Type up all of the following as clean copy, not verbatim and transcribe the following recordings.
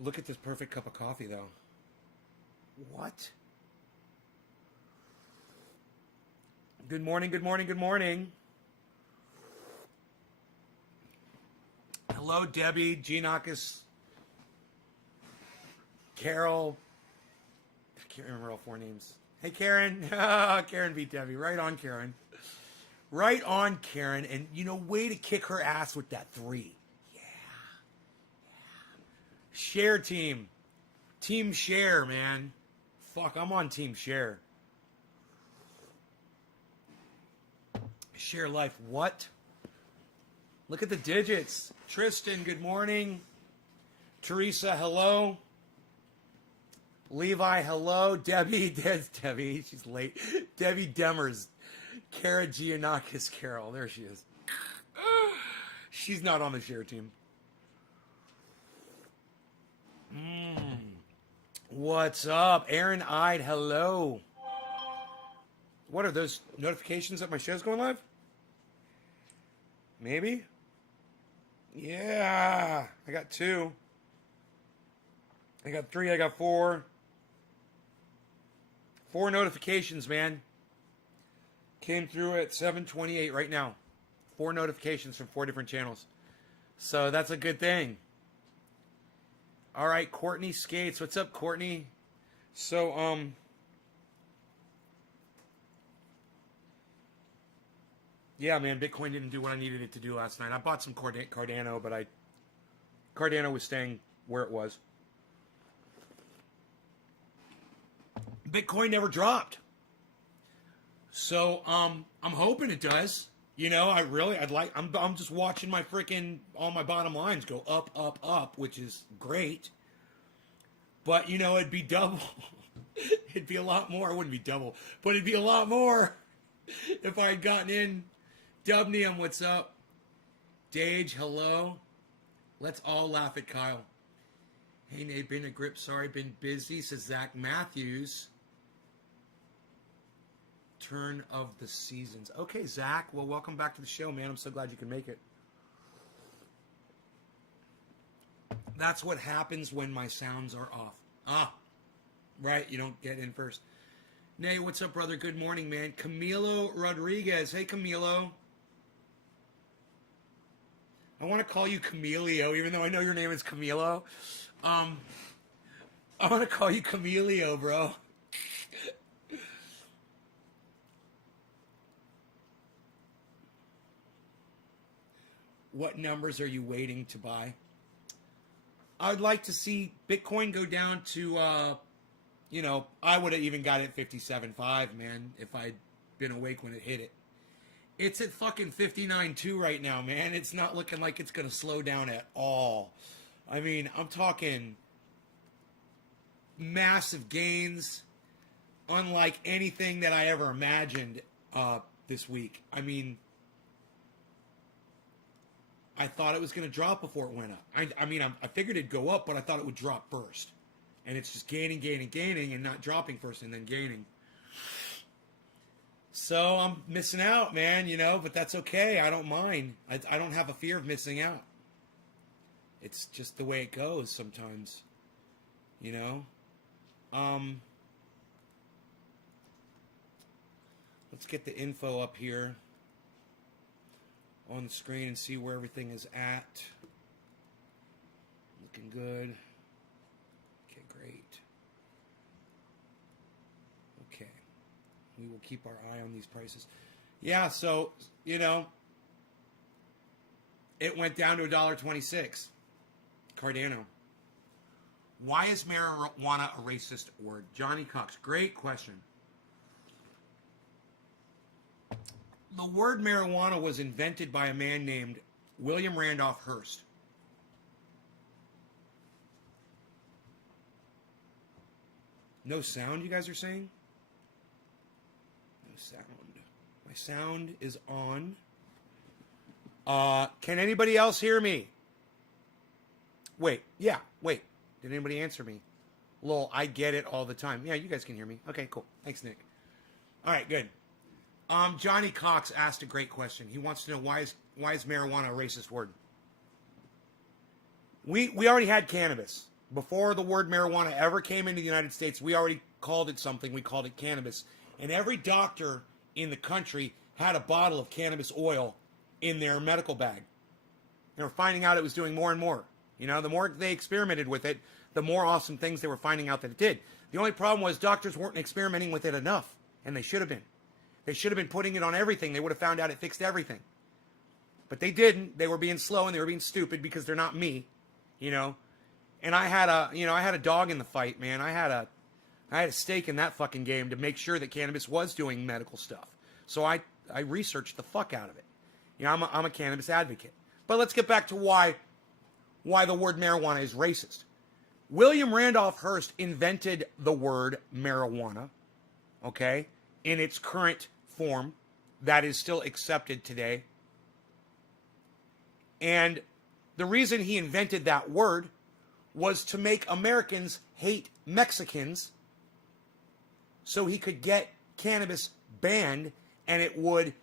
Look at this perfect cup of coffee, though. What? Good morning, good morning, good morning. Hello, Debbie, Giannakis, Carol. I can't remember all four names. Hey, Karen. Karen beat Debbie. Right on, Karen. Right on, Karen. And, way to kick her ass with that 3. Yeah. Share team. Team share, man. Fuck, I'm on team share. Share life. What? Look at the digits. Tristan, good morning. Teresa, hello. Levi, hello. Debbie, Debbie, she's late. Debbie Demers. Kara Giannakis, Carol. There she is. She's not on the share team. What's up? Aaron Ide, hello. What are those notifications that my show's going live? Maybe? Yeah. I got 2. I got 3. I got 4. 4 notifications, man. Came through at 7:28 right now. 4 notifications from 4 different channels. So that's a good thing. All right, Courtney Skates. What's up, Courtney? So, yeah, man, Bitcoin didn't do what I needed it to do last night. I bought some Cardano, but Cardano was staying where it was. Bitcoin never dropped. So, I'm hoping it does. I'm just watching all my bottom lines go up, up, up, which is great. But, it'd be double. It'd be a lot more. It wouldn't be double, but it'd be a lot more if I had gotten in. Dubnium, what's up? Dage, hello. Let's all laugh at Kyle. Hey, Nate, been a grip. Sorry, been busy, says Zach Matthews. Turn of the seasons. Okay, Zach. Well, welcome back to the show, man. I'm so glad you can make it. That's what happens when my sounds are off. Right. You don't get in first. Nay, what's up, brother? Good morning, man. Camilo Rodriguez. Hey, Camilo. I want to call you Camilio, even though I know your name is Camilo. I want to call you Camilio, bro. What numbers are you waiting to buy? I'd like to see Bitcoin go down to, I would have even got it 57.5, man, if I'd been awake when it hit it. It's at fucking 59.2 right now, man. It's not looking like it's going to slow down at all. I mean, I'm talking massive gains, unlike anything that I ever imagined this week. I mean, I thought it was going to drop before it went up. I figured it'd go up, but I thought it would drop first. And it's just gaining, and not dropping first and then gaining. So I'm missing out, man, but that's okay. I don't mind. I don't have a fear of missing out. It's just the way it goes sometimes, Let's get the info up here on the screen and see where everything is at. Looking good. Okay, great. Okay. We will keep our eye on these prices. Yeah, so, it went down to $1.26. Cardano. Why is marijuana a racist word? Johnny Cox. Great question. The word marijuana was invented by a man named William Randolph Hearst. No sound, you guys are saying? No sound. My sound is on. Can anybody else hear me? Wait. Did anybody answer me? Lol, I get it all the time. Yeah, you guys can hear me. Okay, cool. Thanks, Nick. All right, good. Johnny Cox asked a great question. He wants to know why is marijuana a racist word? We already had cannabis. Before the word marijuana ever came into the United States, we already called it something. We called it cannabis. And every doctor in the country had a bottle of cannabis oil in their medical bag. They were finding out it was doing more and more. You know, the more they experimented with it, the more awesome things they were finding out that it did. The only problem was doctors weren't experimenting with it enough, and they should have been. They should have been putting it on everything. They would have found out it fixed everything. But they didn't. They were being slow and they were being stupid because they're not me, you know. And I had a dog in the fight, man. I had a stake in that fucking game to make sure that cannabis was doing medical stuff. So I researched the fuck out of it. You know, I'm a cannabis advocate. But let's get back to why the word marijuana is racist. William Randolph Hearst invented the word marijuana, okay, in its current form that is still accepted today. And the reason he invented that word was to make Americans hate Mexicans so he could get cannabis banned and it would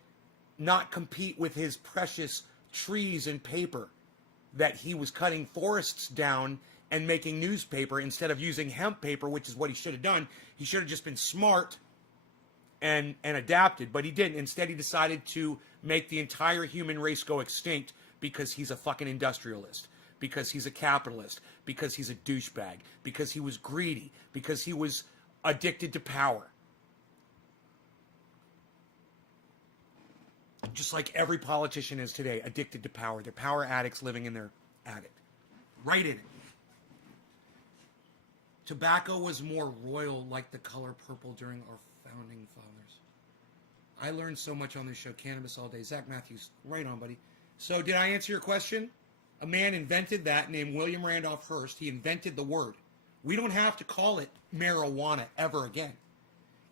not compete with his precious trees and paper that he was cutting forests down and making newspaper instead of using hemp paper, which is what he should have done. He should have just been smart and adapted, but he didn't. Instead, he decided to make the entire human race go extinct because he's a fucking industrialist, because he's a capitalist, because he's a douchebag, because he was greedy, because he was addicted to power. Just like every politician is today, addicted to power. They're power addicts living in their attic. Right in it. Tobacco was more royal, like the color purple during our founding fathers. I learned so much on this show. Cannabis all day. Zach Matthews, right on, buddy. So did I answer your question? A man invented that named William Randolph Hearst. He invented the word. We don't have to call it marijuana ever again.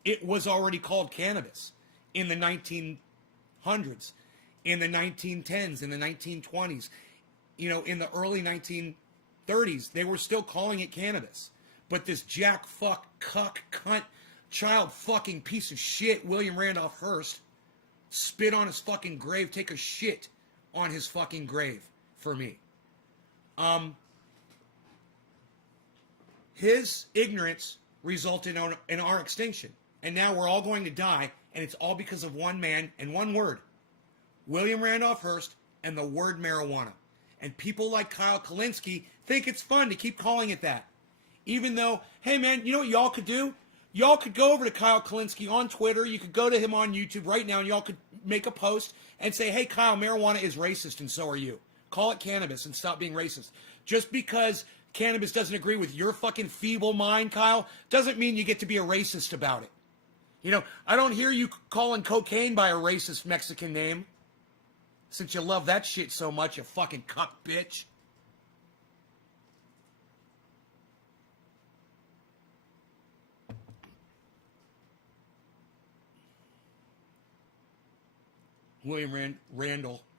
It was already called cannabis in the 1900s, in the 1910s, in the 1920s. You know, in the early 1930s, they were still calling it cannabis. But this jack, fuck, cuck, cunt, child fucking piece of shit, William Randolph Hearst, spit on his fucking grave, take a shit on his fucking grave for me. His ignorance resulted in our extinction. And now we're all going to die, and it's all because of one man and one word. William Randolph Hearst and the word marijuana. And people like Kyle Kalinske think it's fun to keep calling it that. Even though, hey man, you know what y'all could do? Y'all could go over to Kyle Kalinske on Twitter. You could go to him on YouTube right now, and y'all could make a post and say, hey, Kyle, marijuana is racist, and so are you. Call it cannabis and stop being racist. Just because cannabis doesn't agree with your fucking feeble mind, Kyle, doesn't mean you get to be a racist about it. You know, I don't hear you calling cocaine by a racist Mexican name. Since you love that shit so much, you fucking cuck bitch.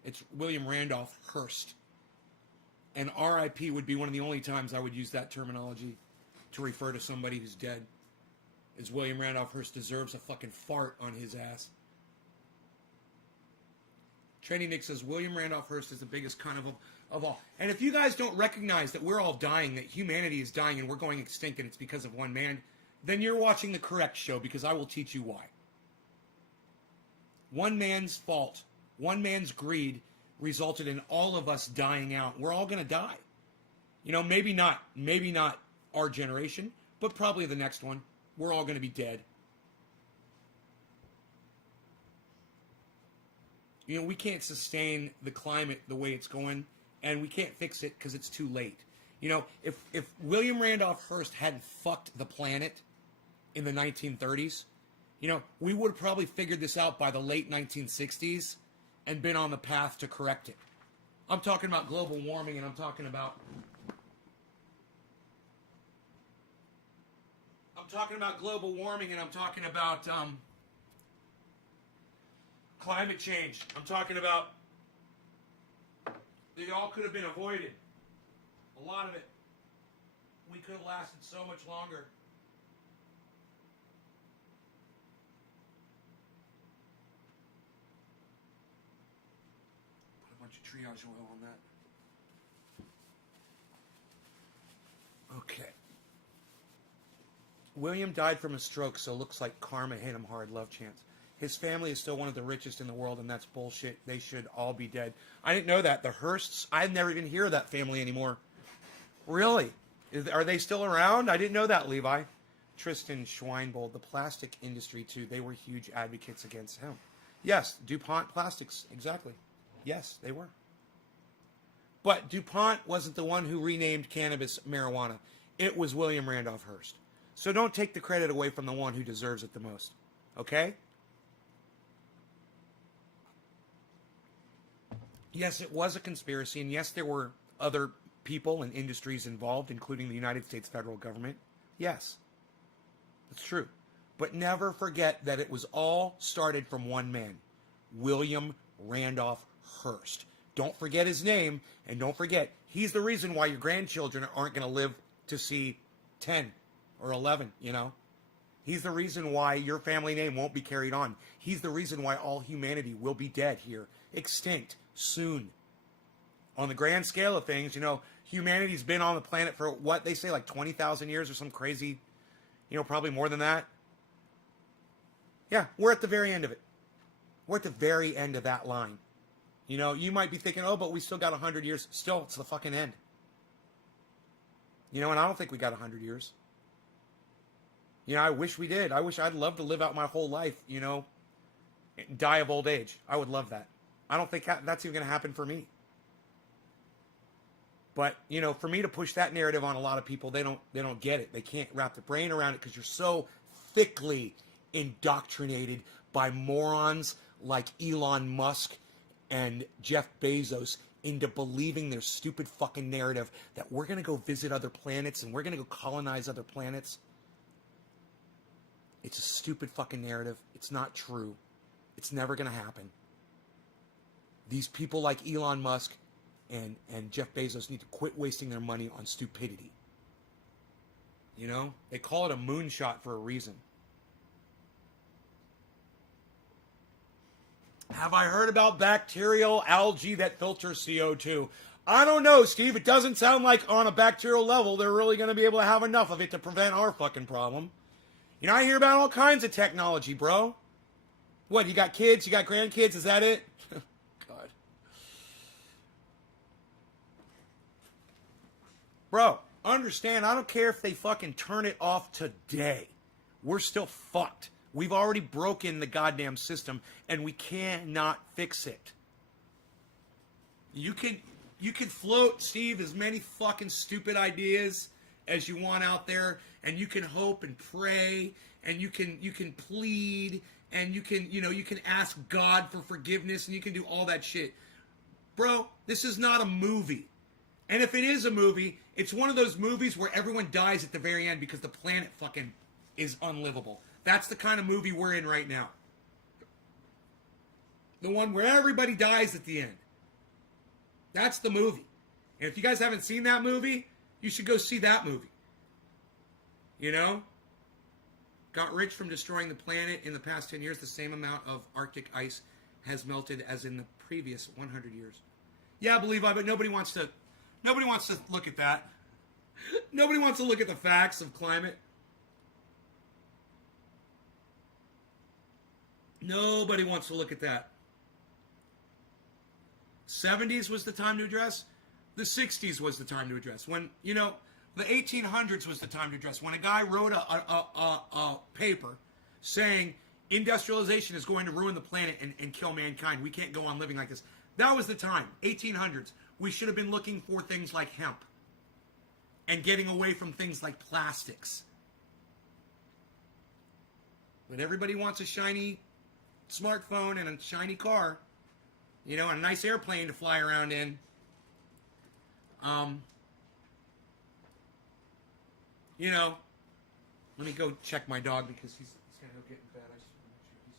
It's William Randolph Hearst. And RIP would be one of the only times I would use that terminology to refer to somebody who's dead. Is William Randolph Hearst deserves a fucking fart on his ass. Training Nick says William Randolph Hearst is the biggest cunt of all. And if you guys don't recognize that we're all dying, that humanity is dying and we're going extinct and it's because of one man, then you're watching the correct show, because I will teach you why. One man's fault, one man's greed resulted in all of us dying out. We're all going to die. You know, maybe not our generation, but probably the next one. We're all going to be dead. You know, we can't sustain the climate the way it's going, and we can't fix it because it's too late. You know, if William Randolph Hearst hadn't fucked the planet in the 1930s, you know, we would have probably figured this out by the late 1960s and been on the path to correct it. I'm talking about global warming, and I'm talking about global warming, and I'm talking about climate change. I'm talking about it all could have been avoided. A lot of it. We could have lasted so much longer. Put a bunch of triage oil on that. William died from a stroke, so looks like karma hit him hard. Love Chance. His family is still one of the richest in the world, and that's bullshit. They should all be dead. I didn't know that. The Hearsts, I never even hear of that family anymore. Really? Are they still around? I didn't know that, Levi. Tristan Schweinbold, the plastic industry, too. They were huge advocates against him. Yes, DuPont Plastics, exactly. Yes, they were. But DuPont wasn't the one who renamed cannabis marijuana. It was William Randolph Hearst. So don't take the credit away from the one who deserves it the most. Okay? Yes, it was a conspiracy, and yes, there were other people and industries involved, including the United States federal government. Yes, that's true. But never forget that it was all started from one man, William Randolph Hearst. Don't forget his name, and don't forget, he's the reason why your grandchildren aren't going to live to see 10 or 11, you know? He's the reason why your family name won't be carried on. He's the reason why all humanity will be dead here, extinct, soon. On the grand scale of things, you know, humanity's been on the planet for what they say, like 20,000 years or some crazy, you know, probably more than that. Yeah, we're at the very end of it. We're at the very end of that line. You know, you might be thinking, oh, but we still got 100 years. Still, it's the fucking end. You know, and I don't think we got 100 years. You know, I wish we did. I'd love to live out my whole life, you know, die of old age. I would love that. I don't think that's even going to happen for me. But, you know, for me to push that narrative on a lot of people, they don't get it. They can't wrap their brain around it because you're so thickly indoctrinated by morons like Elon Musk and Jeff Bezos into believing their stupid fucking narrative that we're going to go visit other planets and we're going to go colonize other planets. It's a stupid fucking narrative. It's not true. It's never going to happen. These people like Elon Musk and Jeff Bezos need to quit wasting their money on stupidity. You know? They call it a moonshot for a reason. Have I heard about bacterial algae that filters CO2? I don't know, Steve. It doesn't sound like on a bacterial level they're really going to be able to have enough of it to prevent our fucking problem. You know, I hear about all kinds of technology, bro. What, you got kids? You got grandkids? Is that it? God. Bro, understand, I don't care if they fucking turn it off today. We're still fucked. We've already broken the goddamn system, and we cannot fix it. You can float, Steve, as many fucking stupid ideas as you want out there, and you can hope and pray, and you can plead, and you can ask God for forgiveness, and you can do all that shit. Bro, this is not a movie. And if it is a movie, it's one of those movies where everyone dies at the very end because the planet fucking is unlivable. That's the kind of movie we're in right now. The one where everybody dies at the end. That's the movie. And if you guys haven't seen that movie, you should go see that movie. You know? Got rich from destroying the planet in the past 10 years. The same amount of Arctic ice has melted as in the previous 100 years. Yeah, believe I, but nobody wants to look at that. Nobody wants to look at the facts of climate. Nobody wants to look at that. 70s was the time to address. The 60s was the time to address. When, you know, the 1800s was the time to address. When a guy wrote a paper saying industrialization is going to ruin the planet and kill mankind. We can't go on living like this. That was the time, 1800s. We should have been looking for things like hemp and getting away from things like plastics. But everybody wants a shiny smartphone and a shiny car, you know, and a nice airplane to fly around in. You know, let me go check my dog because he's gonna go get in bed. I just want to make sure he's.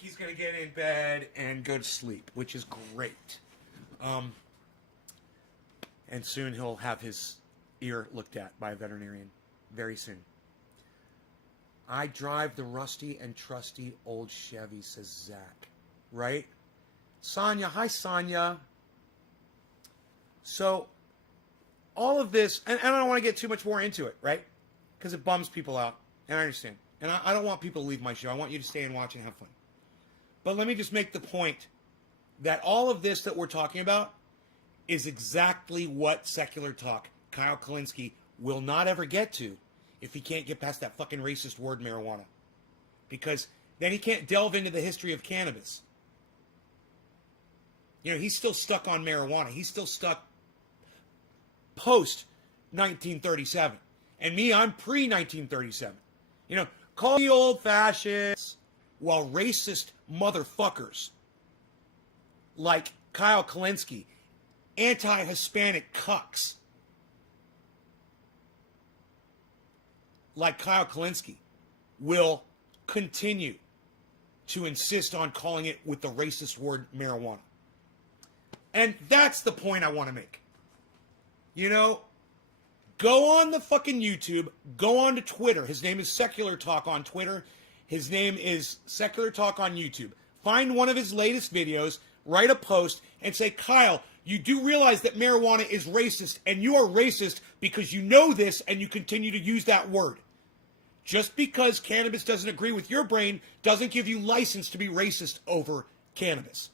he's going to get in bed and go to sleep, which is great. And soon he'll have his ear looked at by a veterinarian. Very soon. I drive the rusty and trusty old Chevy, says Zach. Right? Sonia. Hi, Sonia. So, all of this, and I don't want to get too much more into it, right? Because it bums people out. And I understand. And I don't want people to leave my show. I want you to stay and watch and have fun. But let me just make the point that all of this that we're talking about is exactly what Secular Talk, Kyle Kalinske, will not ever get to if he can't get past that fucking racist word marijuana. Because then he can't delve into the history of cannabis. You know, he's still stuck on marijuana. He's still stuck post 1937. And me, I'm pre 1937. You know, call me old fascists while racist motherfuckers like Kyle Kalinske, anti-Hispanic cucks like Kyle Kalinske will continue to insist on calling it with the racist word marijuana. And that's the point I want to make. You know, go on the fucking YouTube, go on to Twitter. His name is Secular Talk on Twitter. His name is Secular Talk on YouTube. Find one of his latest videos, write a post, and say, Kyle, you do realize that marijuana is racist, and you are racist because you know this and you continue to use that word. Just because cannabis doesn't agree with your brain doesn't give you license to be racist over cannabis.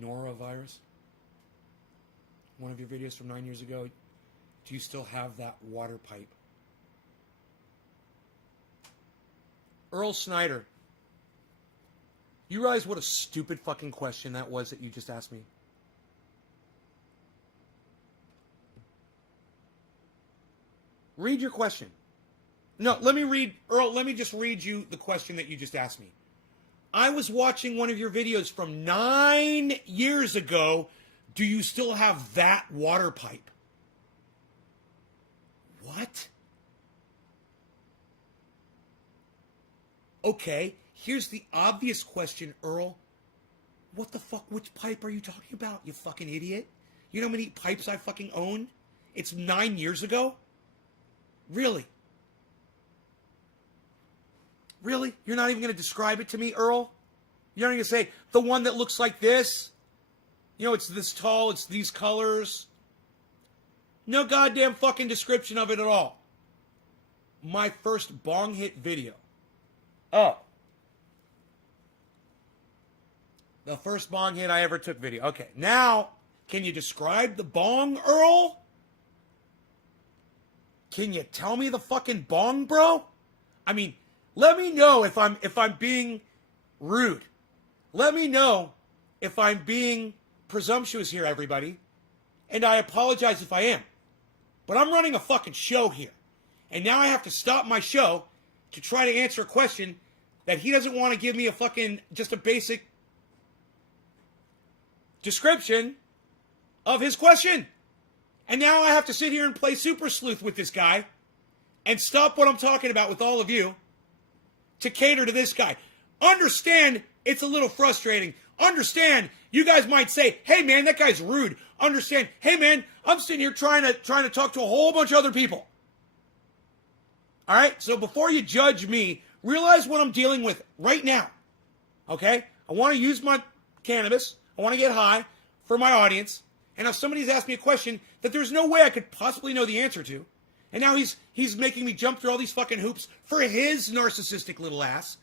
Norovirus? One of your videos from 9 years ago. Do you still have that water pipe? Earl Snyder. You realize what a stupid fucking question that was that you just asked me? Read your question. No, let me just read you the question that you just asked me. I was watching one of your videos from 9 years ago. Do you still have that water pipe? What? Okay, here's the obvious question, Earl. What the fuck, which pipe are you talking about, you fucking idiot? You know how many pipes I fucking own? It's 9 years ago? Really? Really? You're not even going to describe it to me, Earl? You're not going to say, the one that looks like this? You know, it's this tall, it's these colors. No goddamn fucking description of it at all. My first bong hit video. Oh. The first bong hit I ever took video. Okay, now, can you describe the bong, Earl? Can you tell me the fucking bong, bro? I mean, let me know if I'm being rude. Let me know if I'm being presumptuous here, everybody. And I apologize if I am. But I'm running a fucking show here. And now I have to stop my show to try to answer a question that he doesn't want to give me a fucking, just a basic description of his question. And now I have to sit here and play super sleuth with this guy and stop what I'm talking about with all of you to cater to this guy. Understand it's a little frustrating. Understand you guys might say, hey man, that guy's rude. Understand, hey man, I'm sitting here trying to talk to a whole bunch of other people. All right, so before you judge me, realize what I'm dealing with right now. Okay? I want to use my cannabis. I want to get high for my audience. And if somebody's asked me a question that there's no way I could possibly know the answer to, and now he's making me jump through all these fucking hoops for his narcissistic little ass,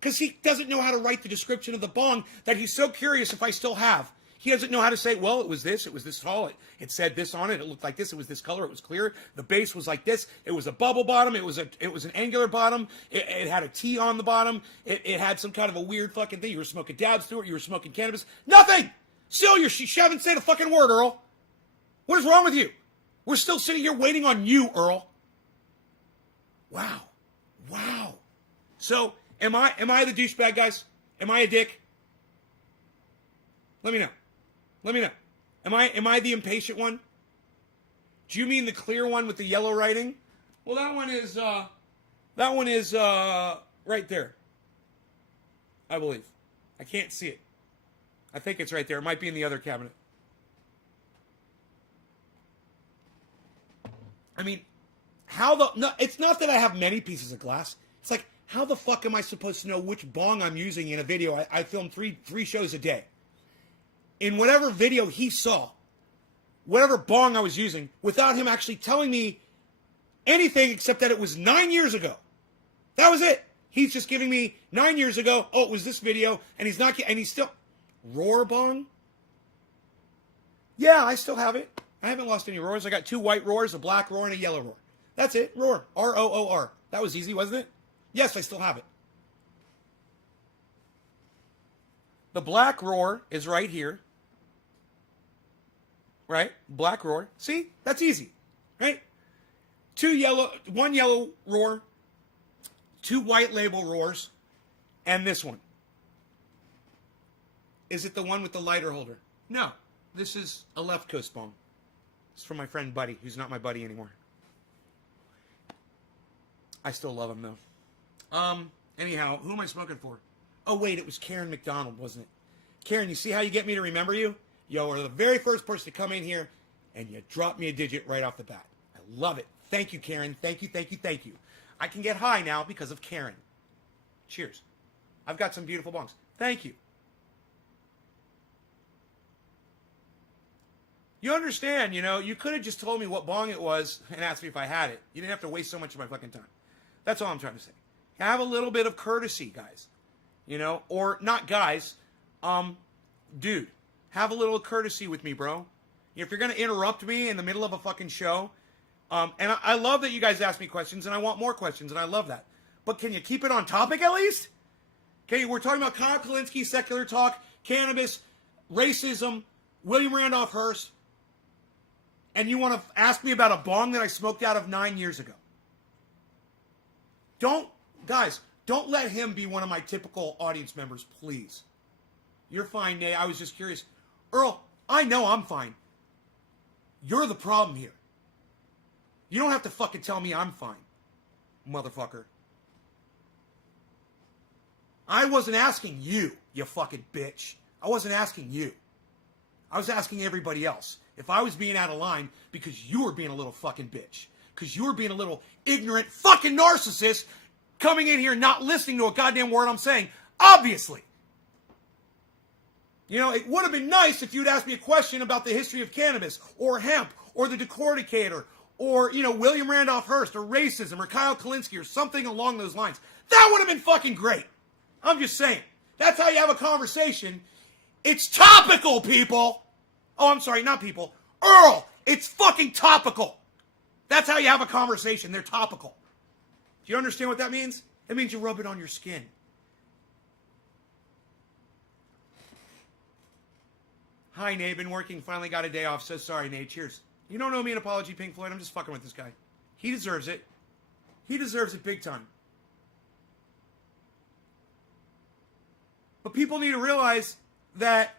because he doesn't know how to write the description of the bong that he's so curious if I still have. He doesn't know how to say, well, it was this tall, it said this on it, it looked like this, it was this color, it was clear, the base was like this, it was a bubble bottom, it was an angular bottom, it had a T on the bottom, it had some kind of a weird fucking thing, you were smoking dabs through it, you were smoking cannabis, nothing! Still, you haven't said a fucking word, Earl. What is wrong with you? We're still sitting here waiting on you, Earl. Wow. So, am I the douchebag, guys? Am I a dick? Let me know. Am I the impatient one? Do you mean the clear one with the yellow writing? Well, that one is right there. I believe. I can't see it. I think it's right there. It might be in the other cabinet. I mean, it's not that I have many pieces of glass. It's like, how the fuck am I supposed to know which bong I'm using in a video? I film three shows a day. In whatever video he saw, whatever bong I was using, without him actually telling me anything except that it was 9 years ago. That was it. He's just giving me 9 years ago. Oh, it was this video, and he's still roar bong. Yeah, I still have it. I haven't lost any roars. I got 2 white roars, a black roar, and a yellow roar. That's it. Roar. R-O-O-R. That was easy, wasn't it? Yes, I still have it. The black roar is right here. Right? Black roar. See? That's easy. Right? 1 yellow roar, 2 white label roars, and this one. Is it the one with the lighter holder? No. This is a left coast bong. It's from my friend Buddy, who's not my buddy anymore. I still love him, though. Anyhow, who am I smoking for? Oh, wait, it was Karen McDonald, wasn't it? Karen, you see how you get me to remember you? You are the very first person to come in here, and you drop me a digit right off the bat. I love it. Thank you, Karen. Thank you, thank you, thank you. I can get high now because of Karen. Cheers. I've got some beautiful bongs. Thank you. You understand, you could have just told me what bong it was and asked me if I had it. You didn't have to waste so much of my fucking time. That's all I'm trying to say. Have a little bit of courtesy, guys. Or not guys. Dude, have a little courtesy with me, bro. If you're going to interrupt me in the middle of a fucking show, and I love that you guys ask me questions, and I want more questions, and I love that. But can you keep it on topic at least? Okay, we're talking about Kyle Kalinske, secular talk, cannabis, racism, William Randolph Hearst, and you want to ask me about a bong that I smoked out of 9 years ago. Don't let him be one of my typical audience members, please. You're fine, Nay. I was just curious. Earl, I know I'm fine. You're the problem here. You don't have to fucking tell me I'm fine, motherfucker. I wasn't asking you, you fucking bitch. I wasn't asking you. I was asking everybody else if I was being out of line because you were being a little fucking bitch. Because you were being a little ignorant fucking narcissist coming in here not listening to a goddamn word I'm saying. Obviously. It would have been nice if you'd asked me a question about the history of cannabis or hemp or the decorticator or, William Randolph Hearst or racism or Kyle Kalinske or something along those lines. That would have been fucking great. I'm just saying. That's how you have a conversation. It's topical, people. Oh, I'm sorry, not people. Earl, it's fucking topical. That's how you have a conversation. They're topical. Do you understand what that means? It means you rub it on your skin. Hi, Nate. Been working. Finally got a day off. So sorry, Nate. Cheers. You don't owe me an apology, Pink Floyd. I'm just fucking with this guy. He deserves it. He deserves it big time. But people need to realize that,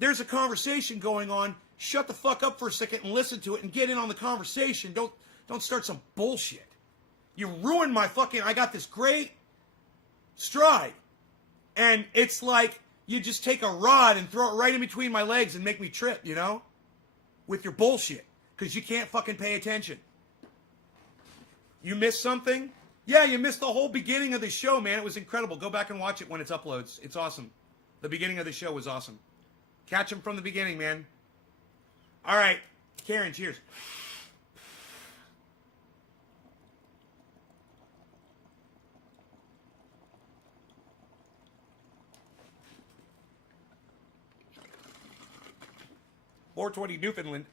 there's a conversation going on. Shut the fuck up for a second and listen to it and get in on the conversation. Don't start some bullshit. You ruined my fucking... I got this great stride. And it's like you just take a rod and throw it right in between my legs and make me trip, with your bullshit. Because you can't fucking pay attention. You missed something? Yeah, you missed the whole beginning of the show, man. It was incredible. Go back and watch it when it uploads. It's awesome. The beginning of the show was awesome. Catch them from the beginning, man. All right. Karen, cheers. $4.20 Newfoundland.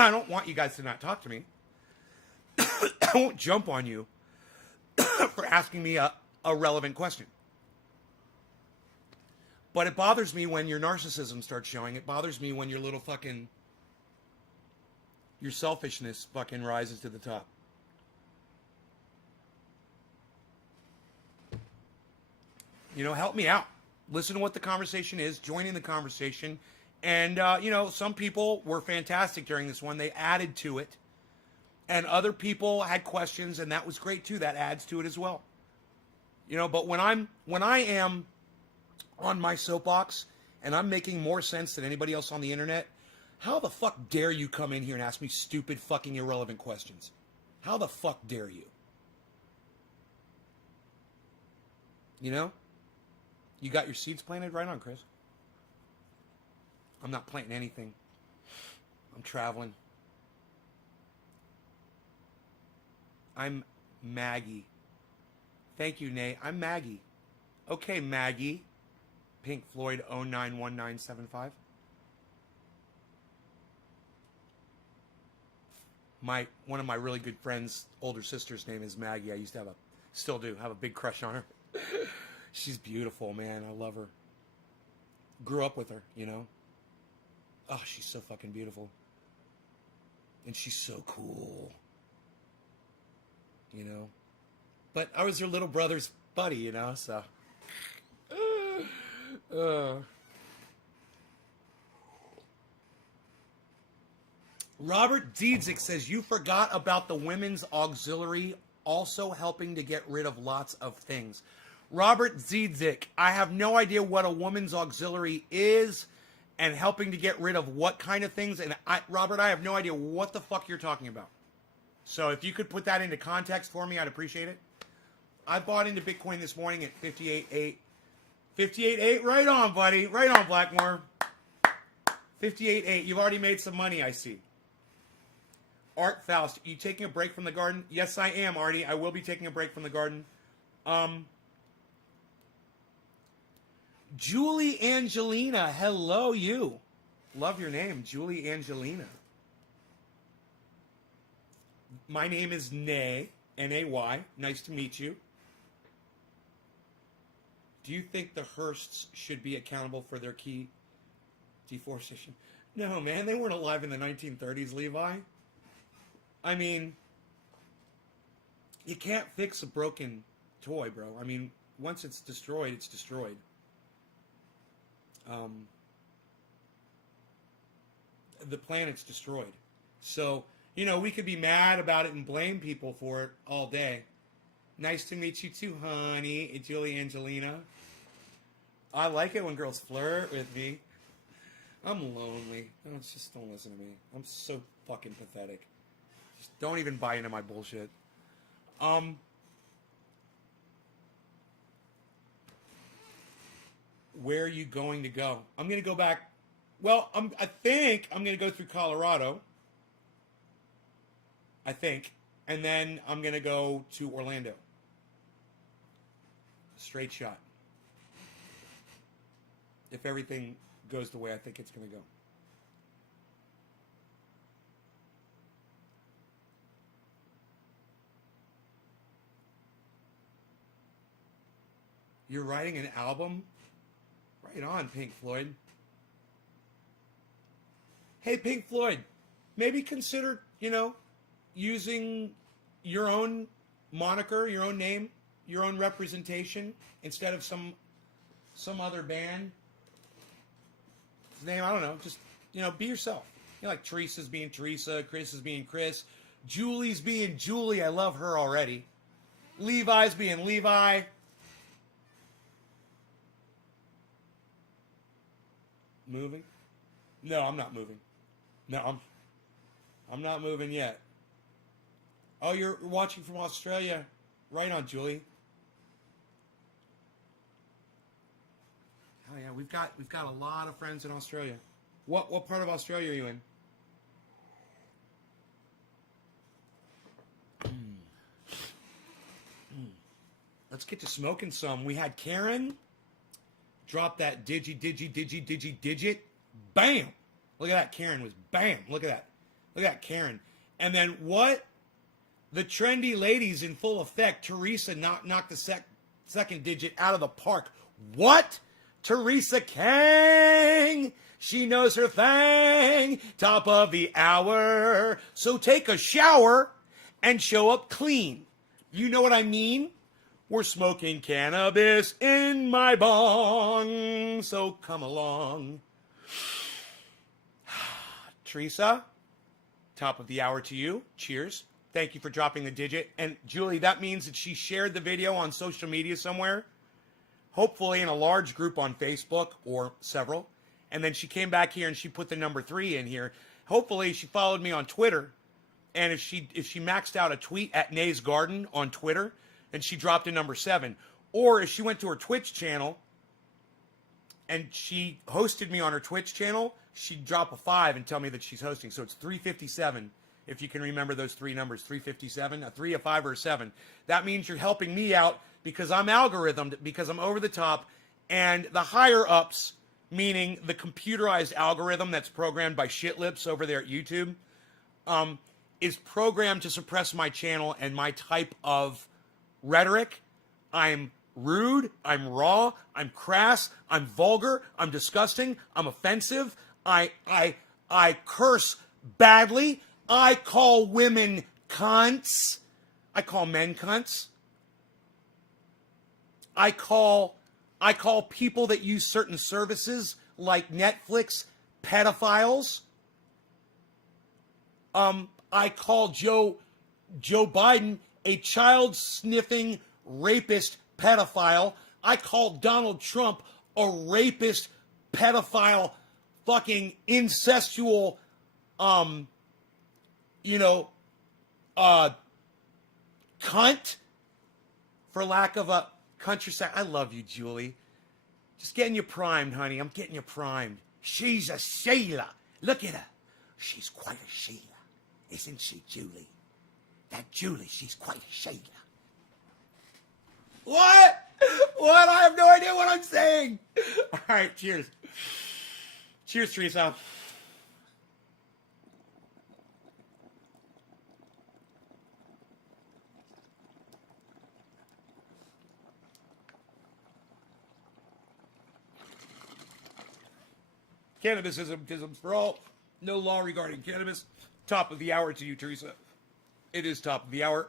I don't want you guys to not talk to me. I won't jump on you for asking me a relevant question. But it bothers me when your narcissism starts showing. It bothers me when your little fucking, your selfishness fucking rises to the top. You know, help me out. Listen to what the conversation is. Join in the conversation. And, you know, some people were fantastic during this one. They added to it. And other people had questions, and that was great too. That adds to it as well. You know, but when I am on my soapbox and I'm making more sense than anybody else on the internet, how the fuck dare you come in here and ask me stupid fucking irrelevant questions? How the fuck dare you? You know? You got your seeds planted? Right on, Chris. I'm not planting anything. I'm traveling. I'm Maggie. Thank you, Nate. I'm Maggie. Okay, Maggie. Pink Floyd 091975. One of my really good friends' older sister's name is Maggie. I used to still do have a big crush on her. She's beautiful, man. I love her. Grew up with her, you know. Oh, she's so fucking beautiful. And she's so cool. You know. But I was her little brother's buddy, you know, so. Robert Diedzik says, you forgot about the women's auxiliary also helping to get rid of lots of things. Robert Diedzik, I have no idea what a woman's auxiliary is and helping to get rid of what kind of things. And Robert, I have no idea what the fuck you're talking about. So if you could put that into context for me, I'd appreciate it. I bought into Bitcoin this morning at 58.8. 58.8, right on, buddy. Right on, Blackmore. 58.8. You've already made some money, I see. Art Faust, are you taking a break from the garden? Yes, I am, Artie. I will be taking a break from the garden. Julie Angelina, hello, you. Love your name, Julie Angelina. My name is Nay, N-A-Y. Nice to meet you. Do you think the Hearsts should be accountable for their key deforestation? No, man, they weren't alive in the 1930s, Levi. I mean, you can't fix a broken toy, bro. I mean, once it's destroyed, it's destroyed. The planet's destroyed. So, you know, we could be mad about it and blame people for it all day. Nice to meet you too, honey. Julie Angelina. I like it when girls flirt with me. I'm lonely. Don't listen to me. I'm so fucking pathetic. Just don't even buy into my bullshit. Where are you going to go? I'm going to go back. Well, I think I'm going to go through Colorado. I think. And then I'm going to go to Orlando. Straight shot. If everything goes the way I think it's going to go. You're writing an album? Right on, Pink Floyd. Hey, Pink Floyd, maybe consider, you know, using your own moniker, your own name, your own representation instead of some other band. His name, I don't know, just, you know, be yourself. You know, like Teresa's being Teresa, Chris is being Chris, Julie's being Julie, I love her already. Levi's being Levi. Moving? No, I'm not moving. No, I'm not moving yet. Oh, you're watching from Australia. Right on, Julie. Oh yeah, we've got a lot of friends in Australia. What part of Australia are you in? Let's get to smoking some. We had Karen drop that digit. Bam! Look at that. Karen was bam. Look at that. Look at that, Karen. And then what? The trendy ladies in full effect. Teresa knocked the second digit out of the park. What? Teresa Kang. She knows her thing. Top of the hour. So take a shower and show up clean. You know what I mean? We're smoking cannabis in my bong. So come along. Teresa, top of the hour to you. Cheers. Thank you for dropping the digit. And Julie, that means that she shared the video on social media somewhere, hopefully in a large group on Facebook or several. And then she came back here and she put the number 3 in here. Hopefully she followed me on Twitter. And if she maxed out a tweet at Nay's Garden on Twitter, then she dropped a number 7. Or if she went to her Twitch channel and she hosted me on her Twitch channel, she'd drop a 5 and tell me that she's hosting. So it's 357. If you can remember those 3 numbers, 357, a 3, a 5, or a 7. That means you're helping me out because I'm algorithmed, because I'm over the top, and the higher ups, meaning the computerized algorithm that's programmed by shitlips over there at YouTube, is programmed to suppress my channel and my type of rhetoric. I'm rude, I'm raw, I'm crass, I'm vulgar, I'm disgusting, I'm offensive, I curse badly, I call women cunts. I call men cunts. I call people that use certain services like Netflix pedophiles. I call Joe Biden a child sniffing rapist pedophile. I call Donald Trump a rapist pedophile fucking incestual cunt, for lack of a countryside. I love you, Julie. Just getting you primed, honey. I'm getting you primed. She's a Sheila. Look at her. She's quite a Sheila. Isn't she, Julie? That Julie, she's quite a Sheila. What? What? I have no idea what I'm saying. All right, cheers. Cheers, Teresa. Cannabis is for all. No law regarding cannabis. Top of the hour to you, Teresa. It is top of the hour.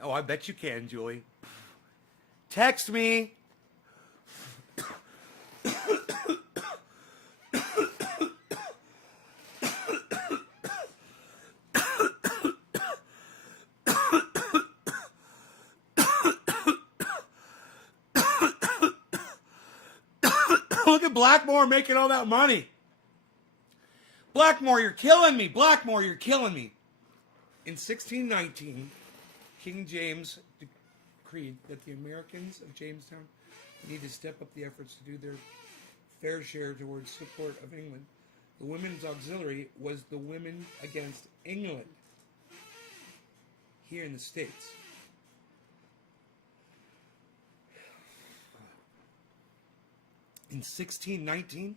Oh, I bet you can, Julie. Text me. Look at Blackmore making all that money. Blackmore, you're killing me. Blackmore, you're killing me. In 1619, King James decreed that the Americans of Jamestown need to step up the efforts to do their fair share towards support of England. The Women's Auxiliary was the Women Against England here in the States. In 1619,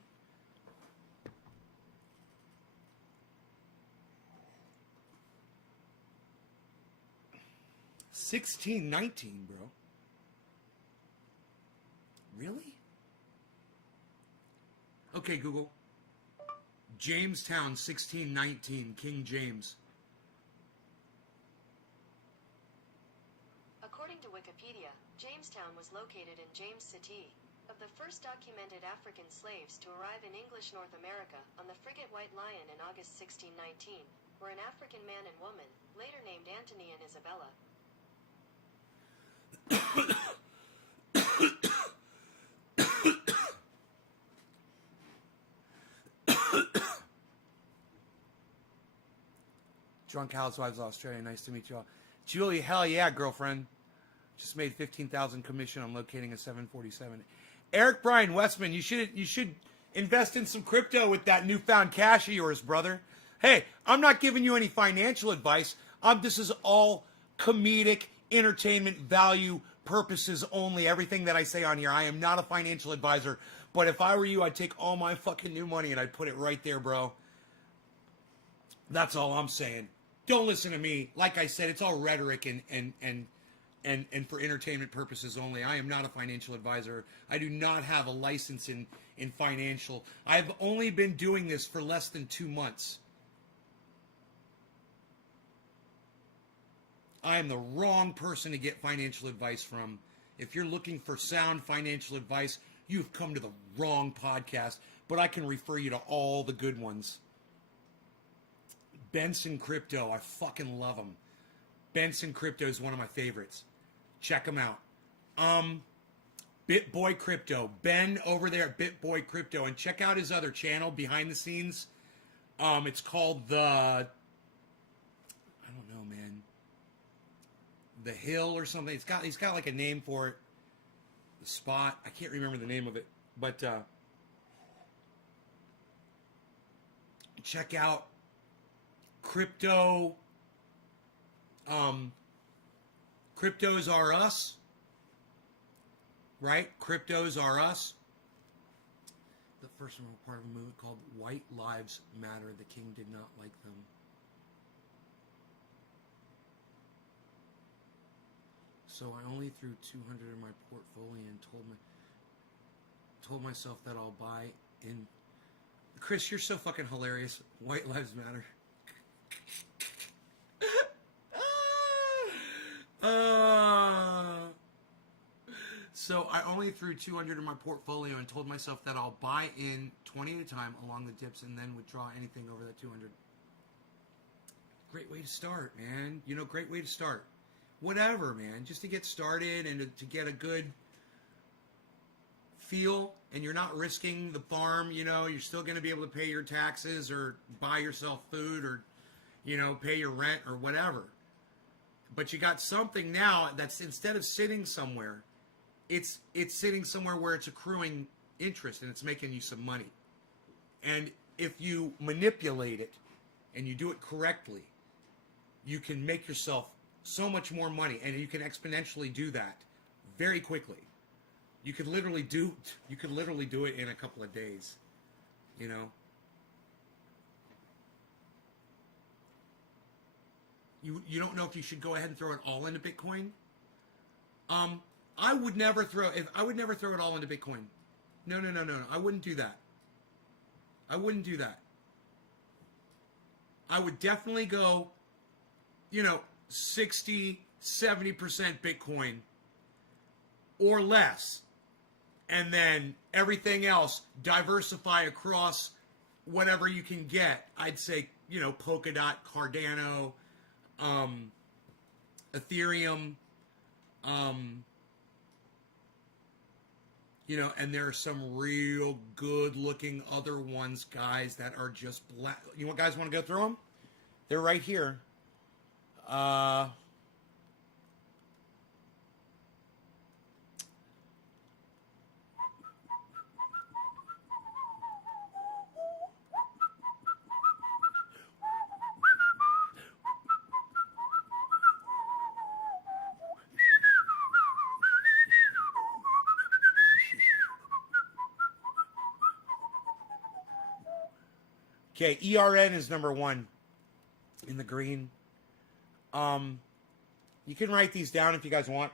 bro. Really? Okay, Google. Jamestown, 1619, King James. According to Wikipedia, Jamestown was located in James City. Of the first documented African slaves to arrive in English North America on the frigate White Lion in August 1619 were an African man and woman, later named Antony and Isabella. Drunk Housewives of Australia, nice to meet you all. Julie, hell yeah, girlfriend. Just made $15,000 commission on locating a 747. Eric Brian Westman, you should invest in some crypto with that newfound cash of yours, brother. Hey, I'm not giving you any financial advice. This is all comedic, entertainment value purposes only. Everything that I say on here, I am not a financial advisor. But if I were you, I'd take all my fucking new money and I'd put it right there, bro. That's all I'm saying. Don't listen to me. Like I said, it's all rhetoric and for entertainment purposes only. I am not a financial advisor. I do not have a license in financial. I've only been doing this for less than 2 months. I am the wrong person to get financial advice from. If you're looking for sound financial advice, you've come to the wrong podcast, but I can refer you to all the good ones. Benson Crypto, I fucking love him. Benson Crypto is one of my favorites. Check him out. BitBoy Crypto, Ben over there at BitBoy Crypto, and check out his other channel behind the scenes. It's called I don't know, man. The Hill or something. He's got like a name for it. The Spot. I can't remember the name of it, but check out Crypto. Cryptos Are Us. Right? Cryptos Are Us. The first one was part of a movement called White Lives Matter. The king did not like them. So I only threw 200 in my portfolio and told myself that I'll buy in. Chris, you're so fucking hilarious. White Lives Matter. So I only threw 200 in my portfolio and told myself that I'll buy in 20 at a time along the dips and then withdraw anything over that 200. Great way to start, man. You know, great way to start. Whatever, man. Just to get started and to get a good feel, and you're not risking the farm, you know, you're still going to be able to pay your taxes or buy yourself food or, you know, pay your rent or whatever. But you got something now that's, instead of sitting somewhere, it's sitting somewhere where it's accruing interest and it's making you some money. And if you manipulate it and you do it correctly, you can make yourself so much more money, and you can exponentially do that very quickly. You could literally do it in a couple of days, you know. You don't know if you should go ahead and throw it all into Bitcoin. I would never throw it all into Bitcoin. No. I wouldn't do that. I would definitely go, you know, 60, 70% Bitcoin or less. And then everything else, diversify across whatever you can get. I'd say, you know, Polkadot, Cardano, Ethereum, you know, and there are some real good looking other ones, guys, that are just black. You guys want to go through them? They're right here. Okay, ERN is number 1 in the green. You can write these down if you guys want.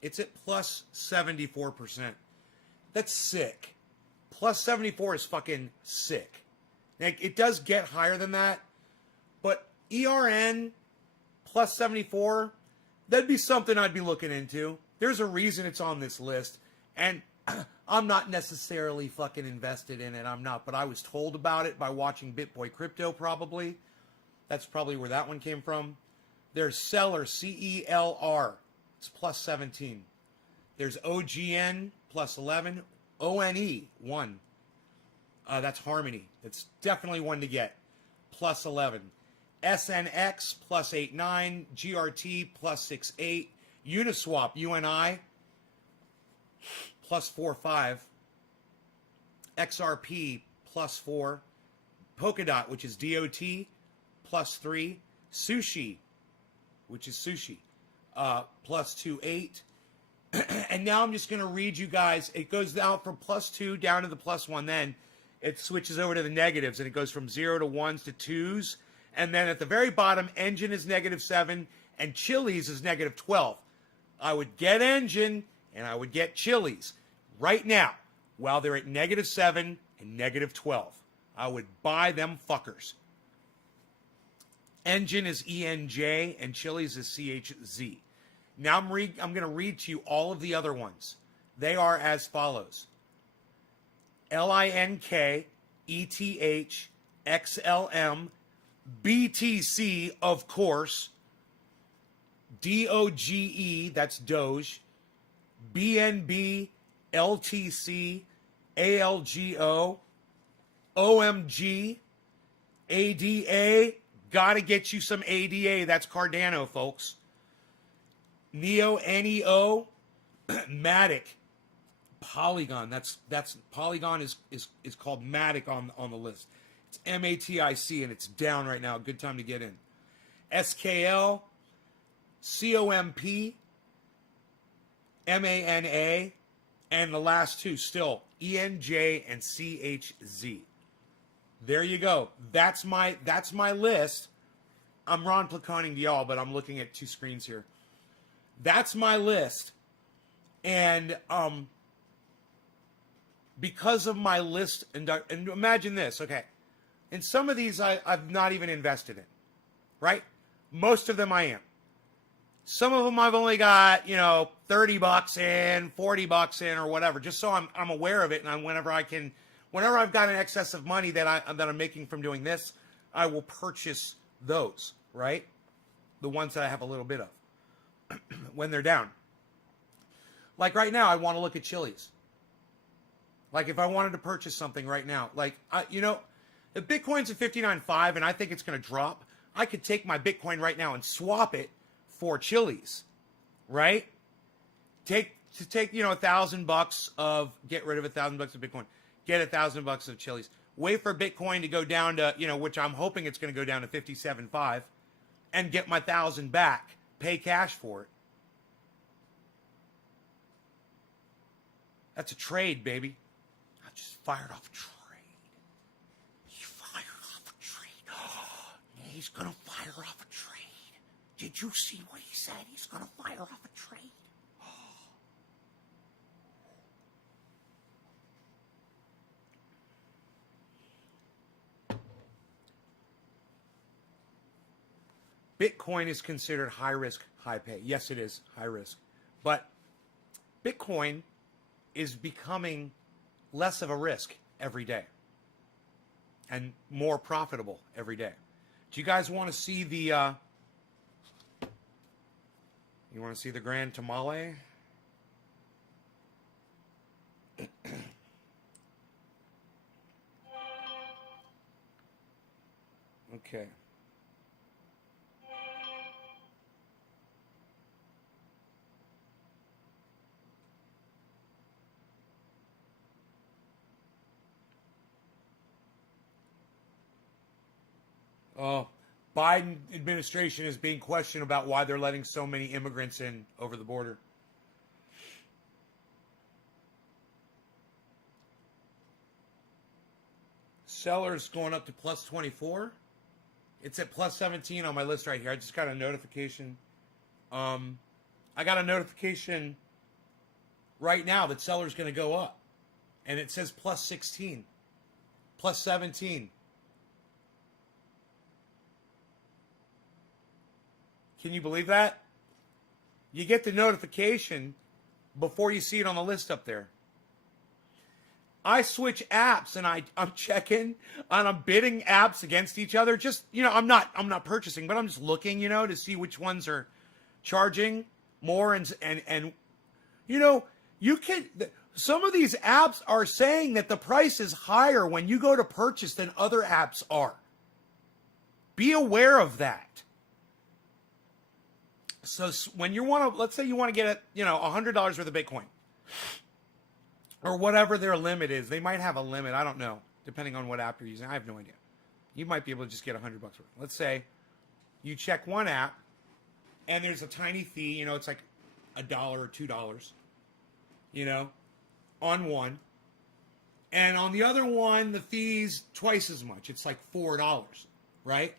It's at plus 74%. That's sick. Plus 74 is fucking sick. Like, it does get higher than that, but ERN plus 74, that'd be something I'd be looking into. There's a reason it's on this list, and I'm not necessarily fucking invested in it. I'm not, but I was told about it by watching BitBoy Crypto, probably. That's probably where that one came from. There's Celer, CELR. It's plus 17. There's OGN, plus 11. ONE, 1. That's Harmony. That's definitely one to get. Plus 11. SNX, plus 8.9. GRT, plus 6.8. Uniswap, UNI, plus 4.5. XRP +4, Polkadot, which is DOT, +3, Sushi, which is sushi, +2.8. And now I'm just going to read you guys. It goes down from +2 down to the +1. Then it switches over to the negatives, and it goes from 0 to 1s to 2s. And then at the very bottom, Engine is -7, and Chili's is -12. I would get Engine, and I would get Chili's right now while they're at -7 and -12. I would buy them fuckers. Engine is ENJ, and Chili's is CHZ. Now I'm going to read to you all of the other ones. They are as follows. LINK, ETH, XLM, BTC, of course, DOGE, that's Doge, BNB, LTC, ALGO, OMG, ADA, gotta get you some ADA, that's Cardano, folks. Neo, NEO, Matic, Polygon, that's Polygon is called Matic on the list. It's MATIC, and it's down right now. Good time to get in. SKL, COMP, MANA, and the last two still ENJ and CHZ. There you go. That's my list. I'm Ron Placoning to y'all, but I'm looking at two screens here. That's my list. And because of my list, and imagine this, okay. And some of these I've not even invested in, right? Most of them I am. Some of them I've only got, $30 in, $40 in, or whatever, just so I'm aware of it. And whenever I've got an excess of money that I'm making from doing this, I will purchase those, right? The ones that I have a little bit of when they're down. Like right now, I want to look at Chili's. Like if I wanted to purchase something right now, if Bitcoin's at 59.5 and I think it's going to drop, I could take my Bitcoin right now and swap it for Chili's, right? Take $1,000 of, get rid of $1,000 of Bitcoin, get $1,000 of Chili's. Wait for Bitcoin to go down to, which I'm hoping it's going to go down to 57.5, and get my 1,000 back. Pay cash for it. That's a trade, baby. I just fired off a trade. He fired off a trade. Oh, he's going to fire off a trade. Did you see what he said? He's going to fire off a trade. Bitcoin is considered high risk, high pay. Yes, it is high risk. But Bitcoin is becoming less of a risk every day and more profitable every day. Do you guys want to see the Grand Tamale? Okay. Oh, Biden administration is being questioned about why they're letting so many immigrants in over the border. Sellers going up to +24. It's at +17 on my list right here. I just got a notification. I got a notification right now that seller's going to go up. And it says +16, +17. Can you believe that? You get the notification before you see it on the list up there. I switch apps and I'm checking and I'm bidding apps against each other. Just, I'm not purchasing, but I'm just looking, to see which ones are charging more and you can, some of these apps are saying that the price is higher when you go to purchase than other apps are. Be aware of that. So when you want to, let's say you want to get $100 worth of Bitcoin, or whatever their limit is. They might have a limit. I don't know, depending on what app you're using. I have no idea. You might be able to just get $100 worth. Let's say you check one app, and there's a tiny fee. You know, it's like $1 or $2. You know, on one, and on the other one, the fee's twice as much. It's like $4, right?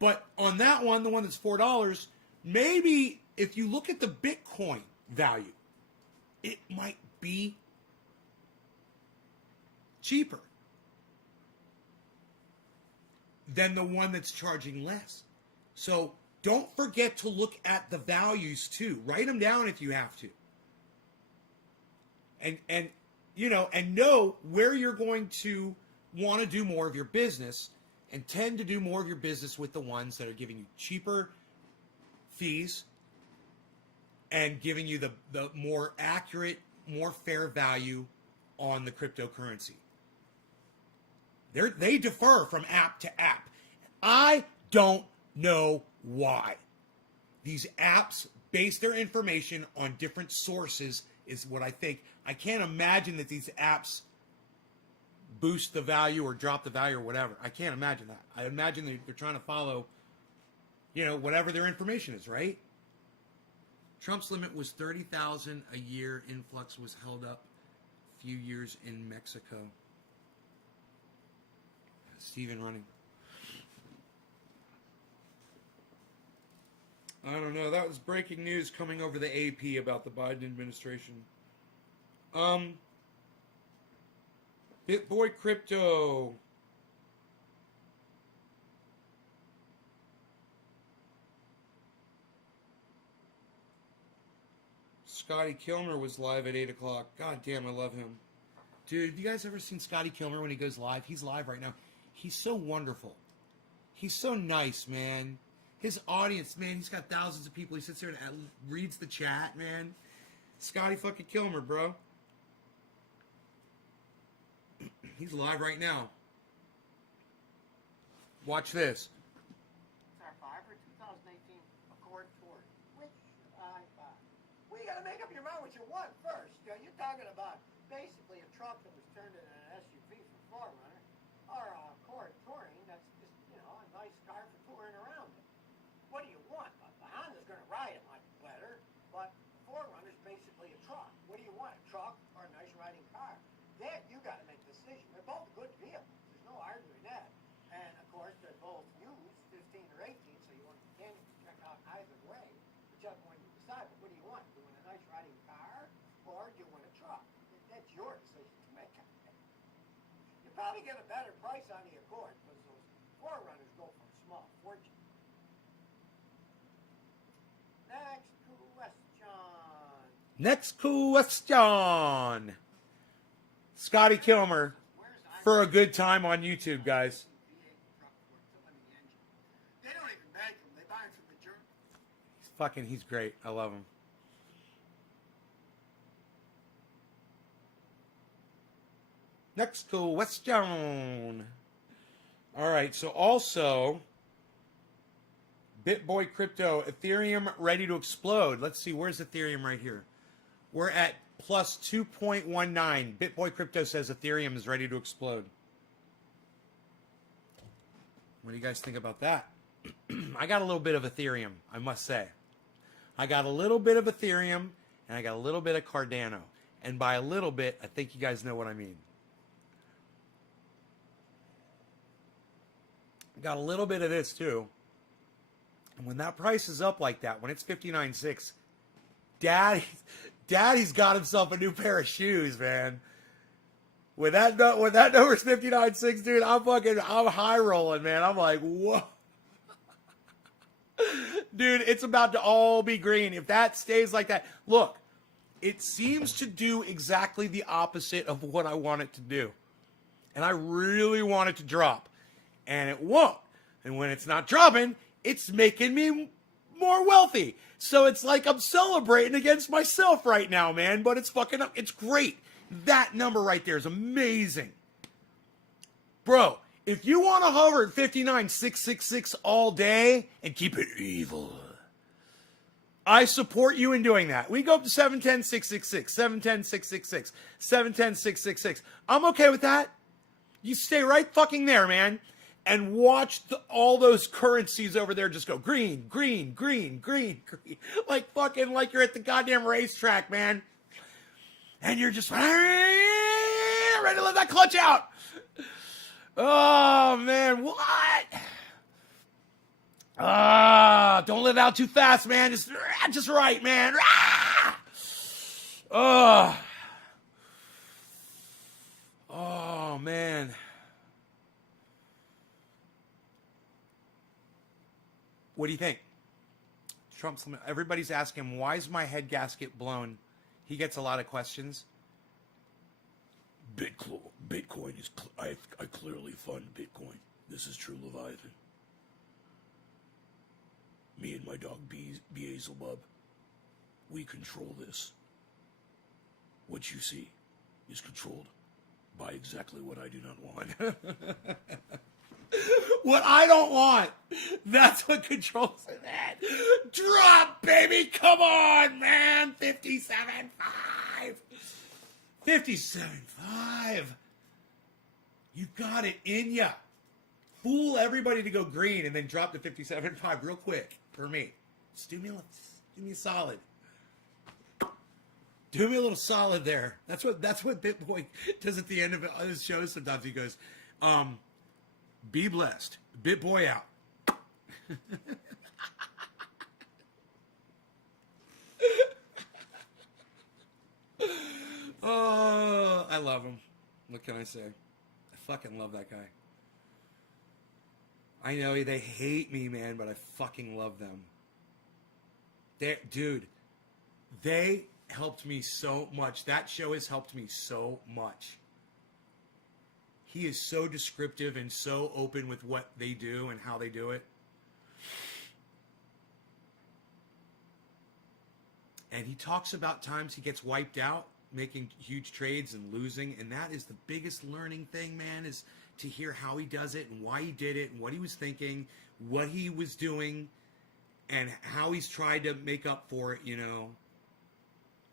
But on that one, the one that's $4, maybe if you look at the Bitcoin value, it might be cheaper than the one that's charging less. So don't forget to look at the values too. Write them down if you have to. And you know, and know where you're going to want to do more of your business, and tend to do more of your business with the ones that are giving you cheaper fees and giving you the more accurate, more fair value on the cryptocurrency. They differ from app to app. I don't know why. These apps base their information on different sources is what I think. I can't imagine that these apps boost the value or drop the value or whatever. I can't imagine that. I imagine they're trying to follow, you know, whatever their information is, right? Trump's limit was 30,000 a year. Influx was held up a few years in Mexico. Steven running. I don't know. That was breaking news coming over the AP about the Biden administration. BitBoy Crypto. Scotty Kilmer was live at 8 o'clock. God damn, I love him. Dude, have you guys ever seen Scotty Kilmer when he goes live? He's live right now. He's so wonderful. He's so nice, man. His audience, man, he's got thousands of people. He sits there and reads the chat, man. Scotty fucking Kilmer, bro. He's live right now. Watch this. R5 or 2018 Accord Tour, which I buy. Well, you got to make up your mind what you want first. You know, you're talking about basically a truck that was turned into an SUV for 4Runner, or a Accord Touring. That's just, you know, a nice car for touring around in. What do you want? The Honda's going to ride it much better, but the 4Runner's basically a truck. What do you want? A truck or a nice riding car? Then you got to make the decision. They're both good vehicles. There's no arguing that. And of course, they're both used, 15 or 18, so you can check out either way, whichever one you decide. But what do you want? Do you want a nice riding car, or do you want a truck? That's your decision to make. You probably get a better price on the Accord because those 4Runners go for a small fortune. Next question. Scotty Kilmer for a good time on YouTube, guys. They don't even make them. They buy them from the German. He's great. I love him. Next question. All right, so also, BitBoy Crypto, Ethereum ready to explode. Let's see, where's Ethereum right here? We're at plus 2.19. BitBoy Crypto says Ethereum is ready to explode. What do you guys think about that? I got a little bit of Ethereum, I must say. I got a little bit of Ethereum, and I got a little bit of Cardano. And by a little bit, I think you guys know what I mean. Got a little bit of this, too. And when that price is up like that, when it's 59.6, Daddy's got himself a new pair of shoes, man. When that number's 59.6, dude, I'm high rolling, man. I'm like, whoa. Dude, it's about to all be green. If that stays like that, look, it seems to do exactly the opposite of what I want it to do. And I really want it to drop. And it won't. And when it's not dropping, it's making me more wealthy. So it's like I'm celebrating against myself right now, man. But it's great. That number right there is amazing. Bro, if you want to hover at 59,666 all day and keep it evil, I support you in doing that. We go up to 710-666, 710-666, 710-666. I'm okay with that. You stay right fucking there, man, and watch all those currencies over there just go green, green, green, green, green. Like fucking like you're at the goddamn racetrack, man. And you're just ready to let that clutch out. Oh, man, what? Don't let it out too fast, man. Just right, man. Oh, man. What do you think? Everybody's asking him, why is my head gasket blown? He gets a lot of questions. Bitcoin is. I clearly fund Bitcoin. This is true, Leviathan. Me and my dog Beelzebub, we control this. What you see is controlled by exactly what I do not want. What I don't want. That's what controls that. Drop, baby. Come on, man. 57.5. 57.5. You got it in ya. Fool everybody to go green and then drop to 57.5 real quick for me. Just do me a solid. Do me a little solid there. That's what BitBoy does at the end of his shows. Sometimes he goes, be blessed. BitBoy out. Oh, I love him. What can I say? I fucking love that guy. I know they hate me, man, but I fucking love them. They helped me so much. That show has helped me so much. He is so descriptive and so open with what they do and how they do it. And he talks about times he gets wiped out, making huge trades and losing. And that is the biggest learning thing, man, is to hear how he does it and why he did it and what he was thinking, what he was doing, and how he's tried to make up for it, you know.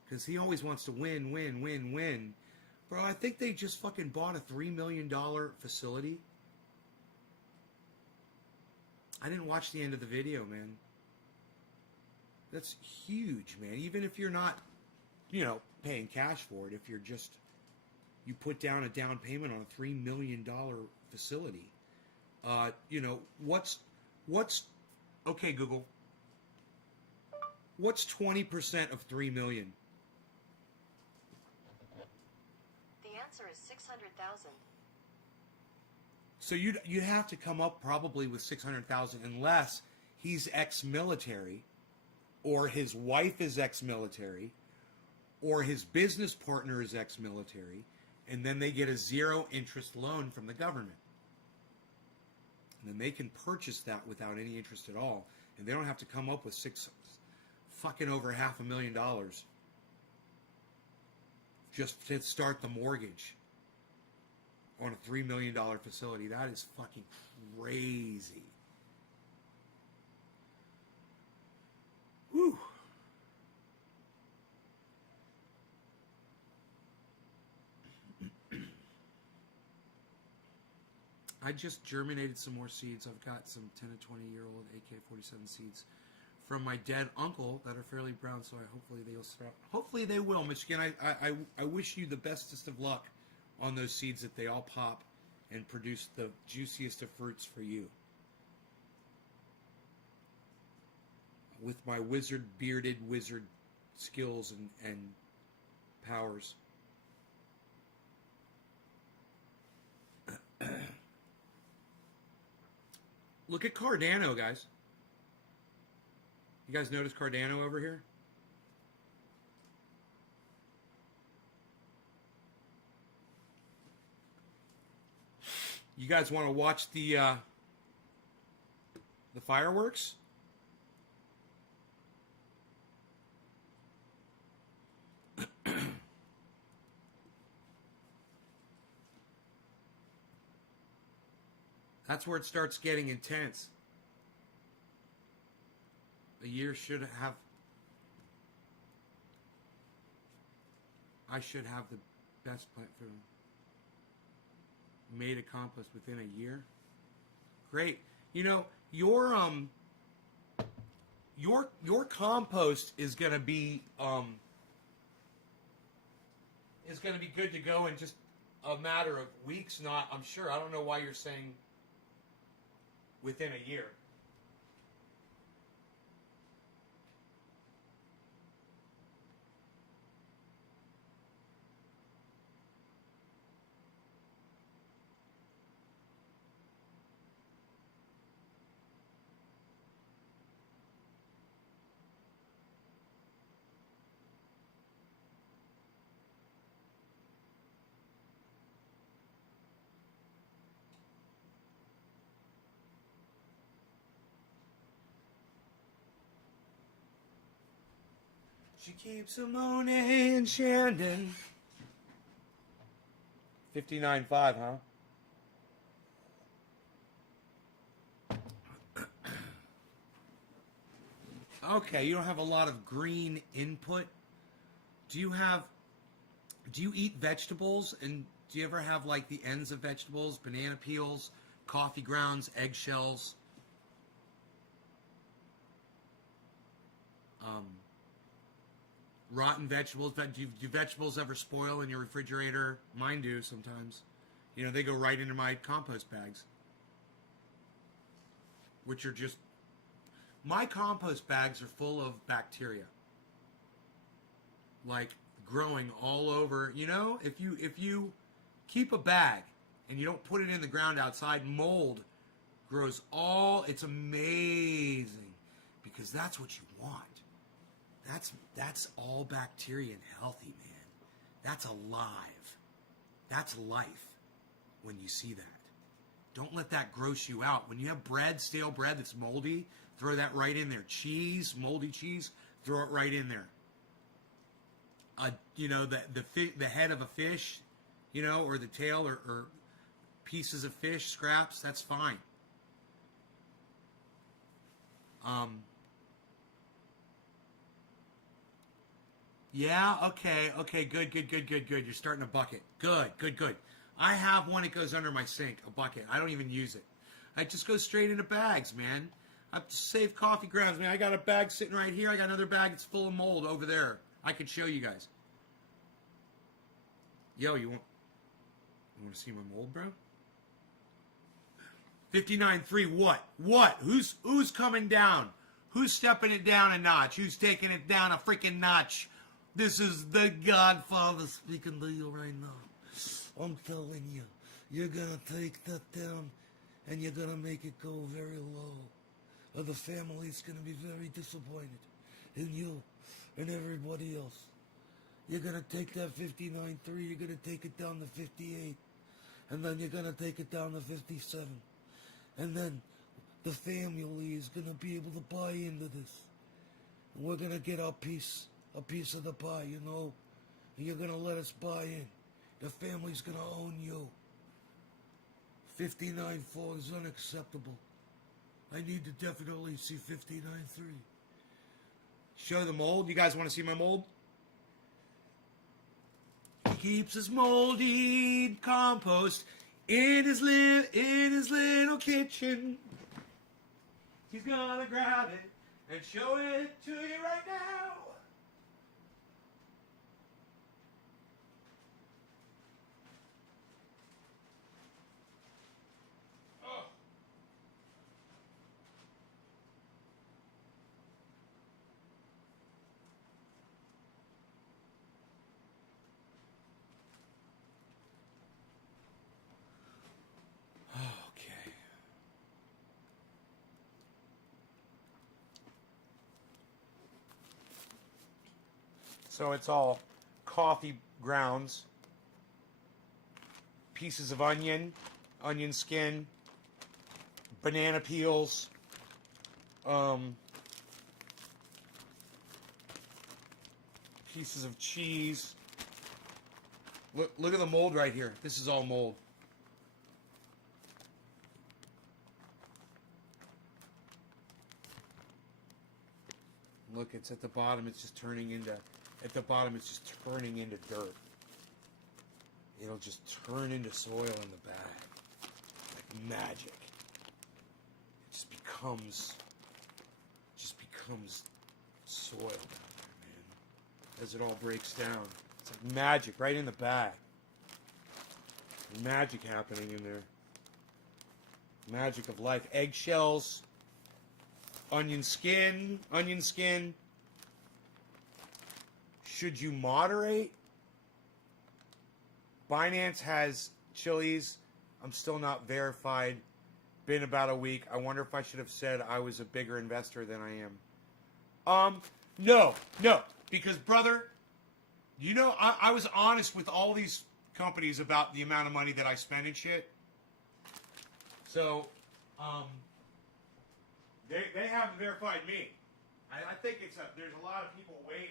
Because he always wants to win, win, win, win. Bro, I think they just fucking bought a $3 million facility. I didn't watch the end of the video, man. That's huge, man. Even if you're not, you know, paying cash for it, if you're just, you put down a down payment on a $3 million facility. You know, what's, okay, Google, what's 20% of 3 million? The answer is 600,000. So you'd have to come up probably with 600,000 unless he's ex-military, or his wife is ex-military, or his business partner is ex-military, and then they get a zero interest loan from the government. And then they can purchase that without any interest at all, and they don't have to come up with over $500,000 just to start the mortgage on a $3 million facility. That is fucking crazy. Whew. I just germinated some more seeds. I've got some 10 to 20-year-old AK-47 seeds from my dead uncle that are fairly brown, so hopefully they'll sprout. Hopefully they will, Michigan. I wish you the bestest of luck on those seeds, that they all pop and produce the juiciest of fruits for you. With my bearded wizard skills and powers. Look at Cardano, guys. You guys notice Cardano over here? You guys want to watch the fireworks? That's where it starts getting intense. The year should have I should have the best plant food. Made a compost within a year. Great. You know, your compost is gonna be good to go in just a matter of weeks, not, I'm sure. I don't know why you're saying within a year. She keeps a moaning and Shandon. 59.5, huh? Okay, you don't have a lot of green input. Do you eat vegetables? And do you ever have like the ends of vegetables, banana peels, coffee grounds, eggshells? Rotten vegetables. Do vegetables ever spoil in your refrigerator? Mine do sometimes. You know, they go right into my compost bags, which are just... My compost bags are full of bacteria, like growing all over. You know, if you keep a bag and you don't put it in the ground outside, mold grows all... It's amazing, because that's what you want. That's all bacteria and healthy, man. That's alive. That's life when you see that. Don't let that gross you out. When you have bread, stale bread that's moldy, throw that right in there. Cheese, moldy cheese, throw it right in there. You know, the head of a fish, you know, or the tail or pieces of fish, scraps, that's fine. Yeah, okay, good. You're starting a bucket. Good. I have one that goes under my sink, a bucket. I don't even use it. I just go straight into bags, man. I save coffee grounds, man. I got a bag sitting right here. I got another bag that's full of mold over there. I could show you guys. Yo, you want to see my mold, bro? 59.3, what? Who's coming down? Who's stepping it down a notch? Who's taking it down a freaking notch? This is the Godfather speaking to you right now. I'm telling you, you're gonna take that down and you're gonna make it go very low. Or the family's gonna be very disappointed in you and everybody else. You're gonna take that 59.3, you're gonna take it down to 58. And then you're gonna take it down to 57. And then the family is gonna be able to buy into this. And we're gonna get our piece of the pie, you know. And you're gonna let us buy in. The family's gonna own you. 59.4 is unacceptable. I need to definitely see 59.3. Show the mold. You guys want to see my mold? He keeps his moldy compost in his little kitchen. He's gonna grab it and show it to you right now. Okay. So it's all coffee grounds, pieces of onion skin, banana peels, pieces of cheese. Look at the mold right here. This is all mold. Look, it's at the bottom. It's just turning into at the bottom, it's just turning into dirt. It'll just turn into soil in the bag. Like magic. It just becomes soil down there, man. As it all breaks down. It's like magic right in the bag. Magic happening in there. Magic of life. Eggshells. Onion skin. Should you moderate? Binance has chilies. I'm still not verified. Been about a week. I wonder if I should have said I was a bigger investor than I am. No. Because, brother, you know, I was honest with all these companies about the amount of money that I spend and shit. So, they haven't verified me. I think there's a lot of people waiting.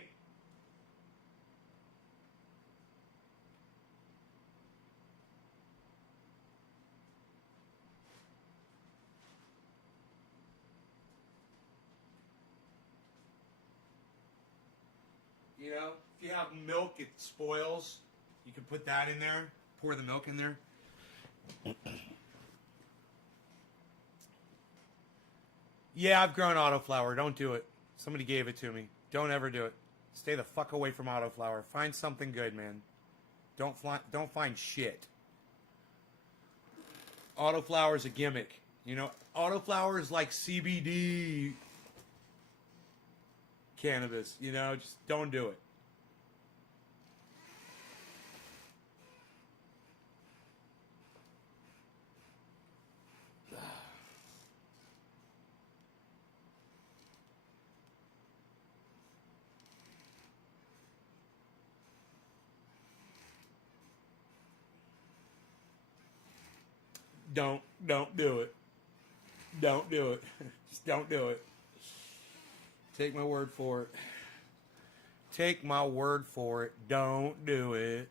You know, if you have milk, it spoils. You can put that in there. Pour the milk in there. Yeah, I've grown autoflower. Don't do it. Somebody gave it to me. Don't ever do it. Stay the fuck away from autoflower. Find something good, man. Don't find shit. Autoflower is a gimmick. You know, autoflower is like CBD cannabis. You know, just don't do it. Don't do it. Don't do it. Just don't do it. Take my word for it. Take my word for it. Don't do it.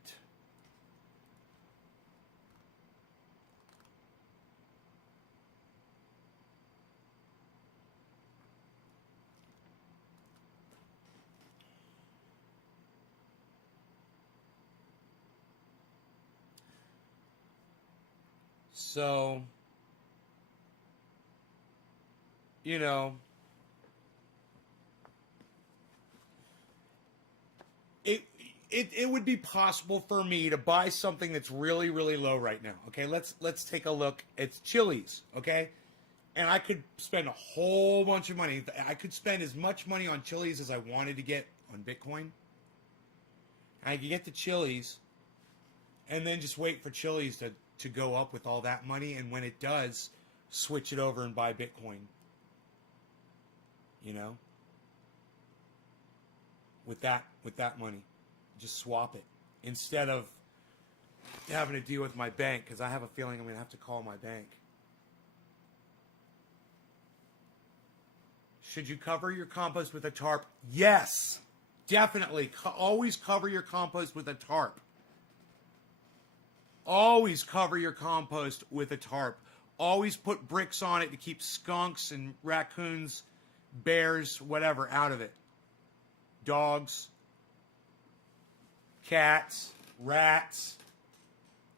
So, you know, it would be possible for me to buy something that's really, really low right now. Okay, let's take a look. It's Chili's, okay? And I could spend a whole bunch of money. I could spend as much money on Chili's as I wanted to get on Bitcoin. I could get the Chili's and then just wait for Chili's to go up with all that money, and when it does, switch it over and buy Bitcoin. You know? With that money. Just swap it. Instead of having to deal with my bank, because I have a feeling I'm going to have to call my bank. Should you cover your compost with a tarp? Yes! Definitely. Always cover your compost with a tarp. Always cover your compost with a tarp. Always put bricks on it to keep skunks and raccoons, bears, whatever, out of it. Dogs, cats, rats.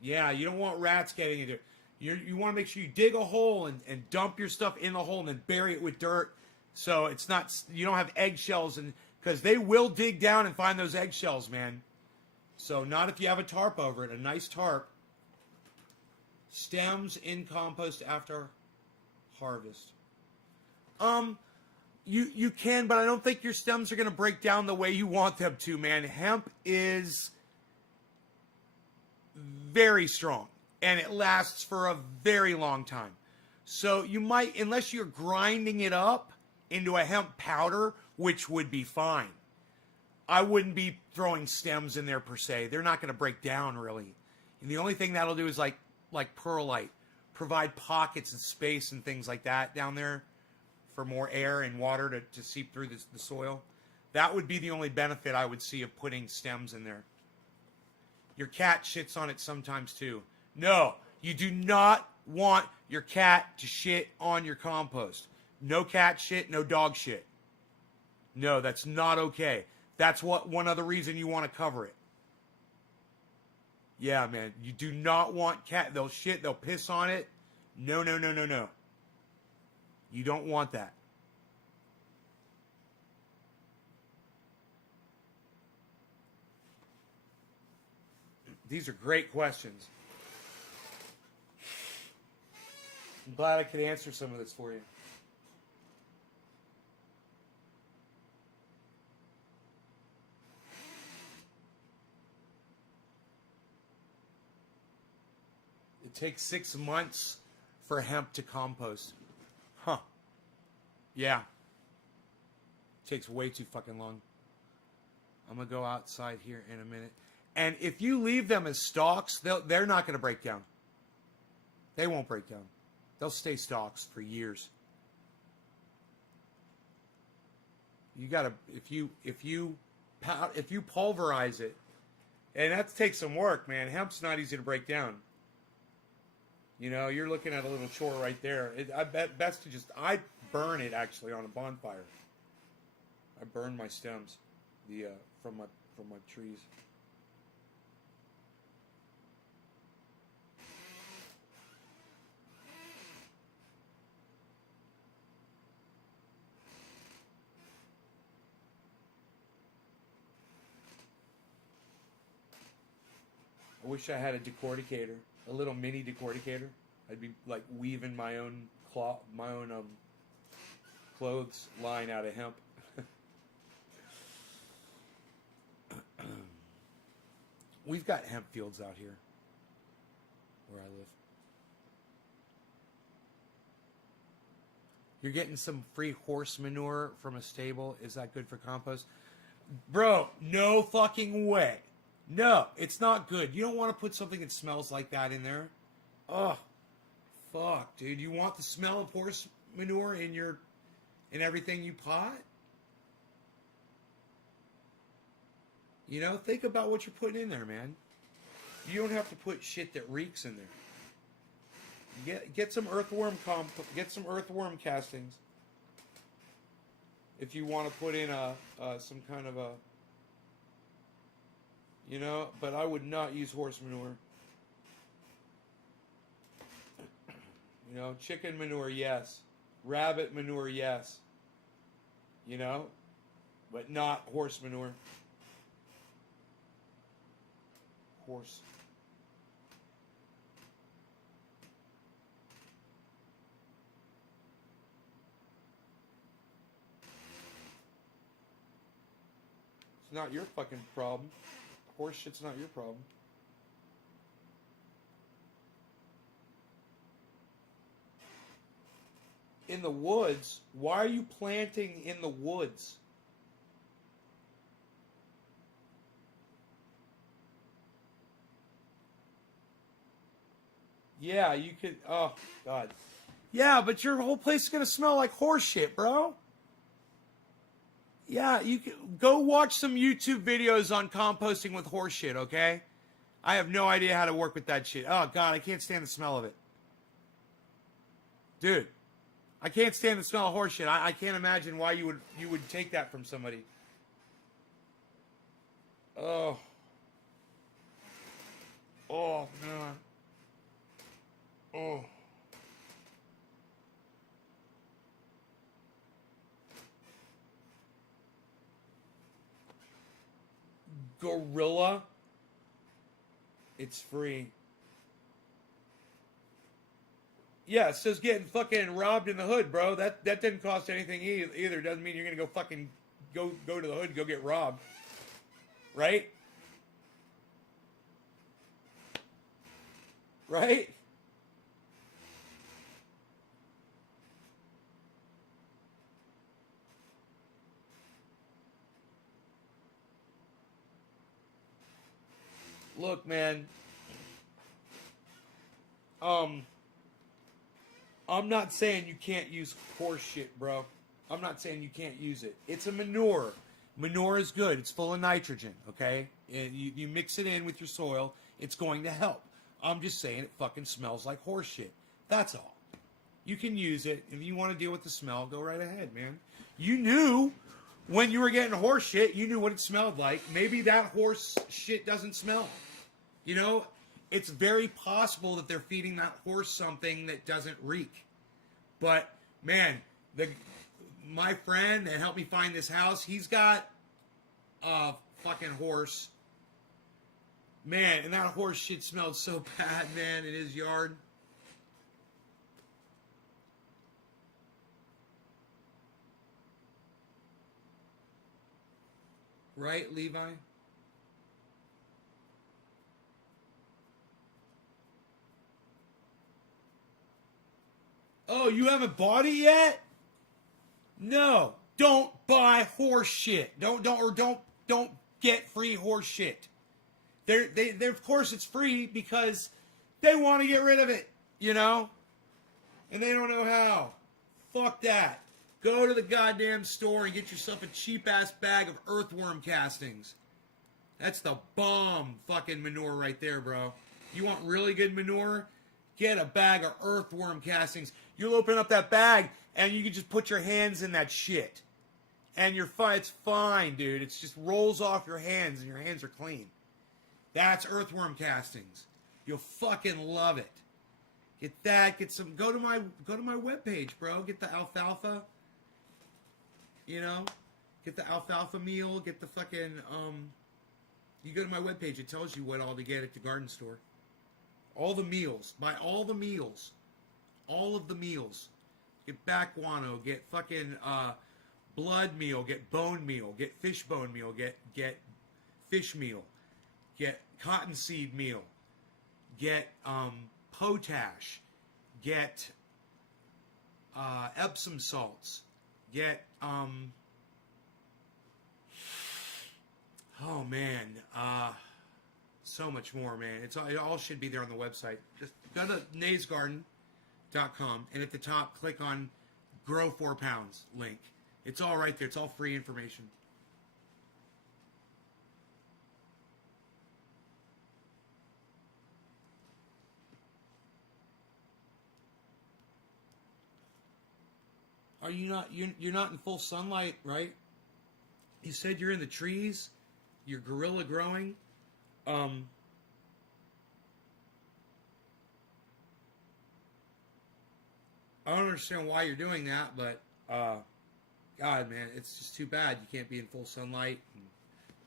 Yeah, you don't want rats getting into it. You want to make sure you dig a hole and dump your stuff in the hole and then bury it with dirt. So it's not, you don't have eggshells, and because they will dig down and find those eggshells, man. So not if you have a tarp over it, a nice tarp. Stems in compost after harvest. You can, but I don't think your stems are going to break down the way you want them to, man. Hemp is very strong, and it lasts for a very long time. So you might, unless you're grinding it up into a hemp powder, which would be fine. I wouldn't be throwing stems in there per se. They're not going to break down, really. And the only thing that'll do is like perlite, provide pockets and space and things like that down there for more air and water to seep through the soil. That would be the only benefit I would see of putting stems in there. Your cat shits on it sometimes too. No, you do not want your cat to shit on your compost. No cat shit, no dog shit. No, that's not okay. That's one other reason you want to cover it. Yeah, man. You do not want cat. They'll shit. They'll piss on it. No, no, no, no, no. You don't want that. These are great questions. I'm glad I could answer some of this for you. It takes 6 months for hemp to compost. Huh. Yeah. It takes way too fucking long. I'm going to go outside here in a minute. And if you leave them as stalks, they're not going to break down. They won't break down. They'll stay stalks for years. You got to if you pulverize it, and that takes some work, man. Hemp's not easy to break down. You know, you're looking at a little chore right there. I bet best to I burn it actually on a bonfire. I burn my stems, from my trees. I wish I had a decorticator, a little mini decorticator. I'd be like weaving my own clothes line out of hemp. We've got hemp fields out here where I live. You're getting some free horse manure from a stable. Is that good for compost? Bro, no fucking way. No, it's not good. You don't want to put something that smells like that in there. Oh, fuck, dude. You want the smell of horse manure in everything you pot? You know, think about what you're putting in there, man. You don't have to put shit that reeks in there. Get some earthworm castings. If you want to put in some kind of a, you know, but I would not use horse manure. You know, chicken manure, yes. Rabbit manure, yes. You know, but not horse manure. Horse. It's not your fucking problem. Horse shit's not your problem. In the woods? Why are you planting in the woods? Yeah, you could. Oh, God. Yeah, but your whole place is going to smell like horse shit, bro. Yeah, you can go watch some YouTube videos on composting with horse shit, okay? I have no idea how to work with that shit. Oh, God, I can't stand the smell of it. Dude, I can't stand the smell of horse shit. I can't imagine why you would take that from somebody. Oh. Oh, man. Oh. Gorilla. It's free. Yeah, it says getting fucking robbed in the hood, bro. That didn't cost anything either. Doesn't mean you're gonna go fucking go to the hood and go get robbed. Right? Right? Look, man. I'm not saying you can't use horse shit, bro. I'm not saying you can't use it. It's a manure. Manure is good. It's full of nitrogen, okay? And you mix it in with your soil, it's going to help. I'm just saying it fucking smells like horse shit. That's all. You can use it. If you want to deal with the smell, go right ahead, man. You knew when you were getting horse shit, you knew what it smelled like. Maybe that horse shit doesn't smell. You know, it's very possible that they're feeding that horse something that doesn't reek. But man, my friend that helped me find this house, he's got a fucking horse. Man, and that horse shit smelled so bad, man, in his yard. Right, Levi? Oh, you haven't bought it yet? No, don't buy horse shit. Don't get free horse shit. They're of course it's free because they want to get rid of it, you know? And they don't know how. Fuck that. Go to the goddamn store and get yourself a cheap-ass bag of earthworm castings. That's the bomb fucking manure right there, bro. You want really good manure? Get a bag of earthworm castings. You'll open up that bag, and you can just put your hands in that shit. And you're fine. It's fine, dude. It just rolls off your hands, and your hands are clean. That's earthworm castings. You'll fucking love it. Get that. Get some. Go to my webpage, bro. Get the alfalfa. You know, get the alfalfa meal. Get the fucking You go to my webpage. It tells you what all to get at the garden store. All the meals. Buy all the meals. All of the meals. Get back guano. Get fucking blood meal. Get bone meal. Get fish bone meal. Get fish meal. Get cottonseed meal. Get potash. Get Epsom salts. Get oh man, so much more, man. It all should be there on the website. Just go to naysgarden.com and at the top click on Grow 4 Pounds link. It's all right there. It's all free information. Are you not? You're not in full sunlight, right? You said you're in the trees. You're gorilla growing. I don't understand why you're doing that, but God, man, it's just too bad you can't be in full sunlight and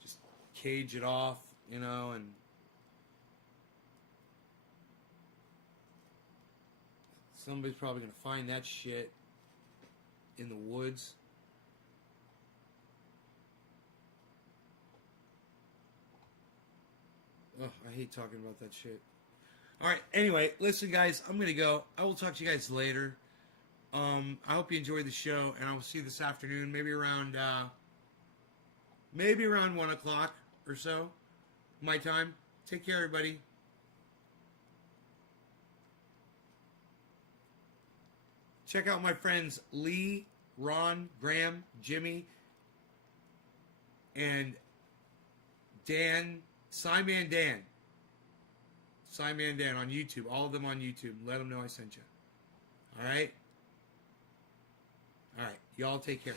just cage it off, you know, and somebody's probably gonna find that shit in the woods. Oh, I hate talking about that shit. Alright, anyway, listen guys, I'm gonna go. I will talk to you guys later. I hope you enjoyed the show, and I will see you this afternoon, maybe around 1 o'clock or so, my time. Take care, everybody. Check out my friends Lee, Ron, Graham, Jimmy, and Dan, Simon Dan. Simon Dan on YouTube. All of them on YouTube. Let them know I sent you. All right? All right. Y'all take care.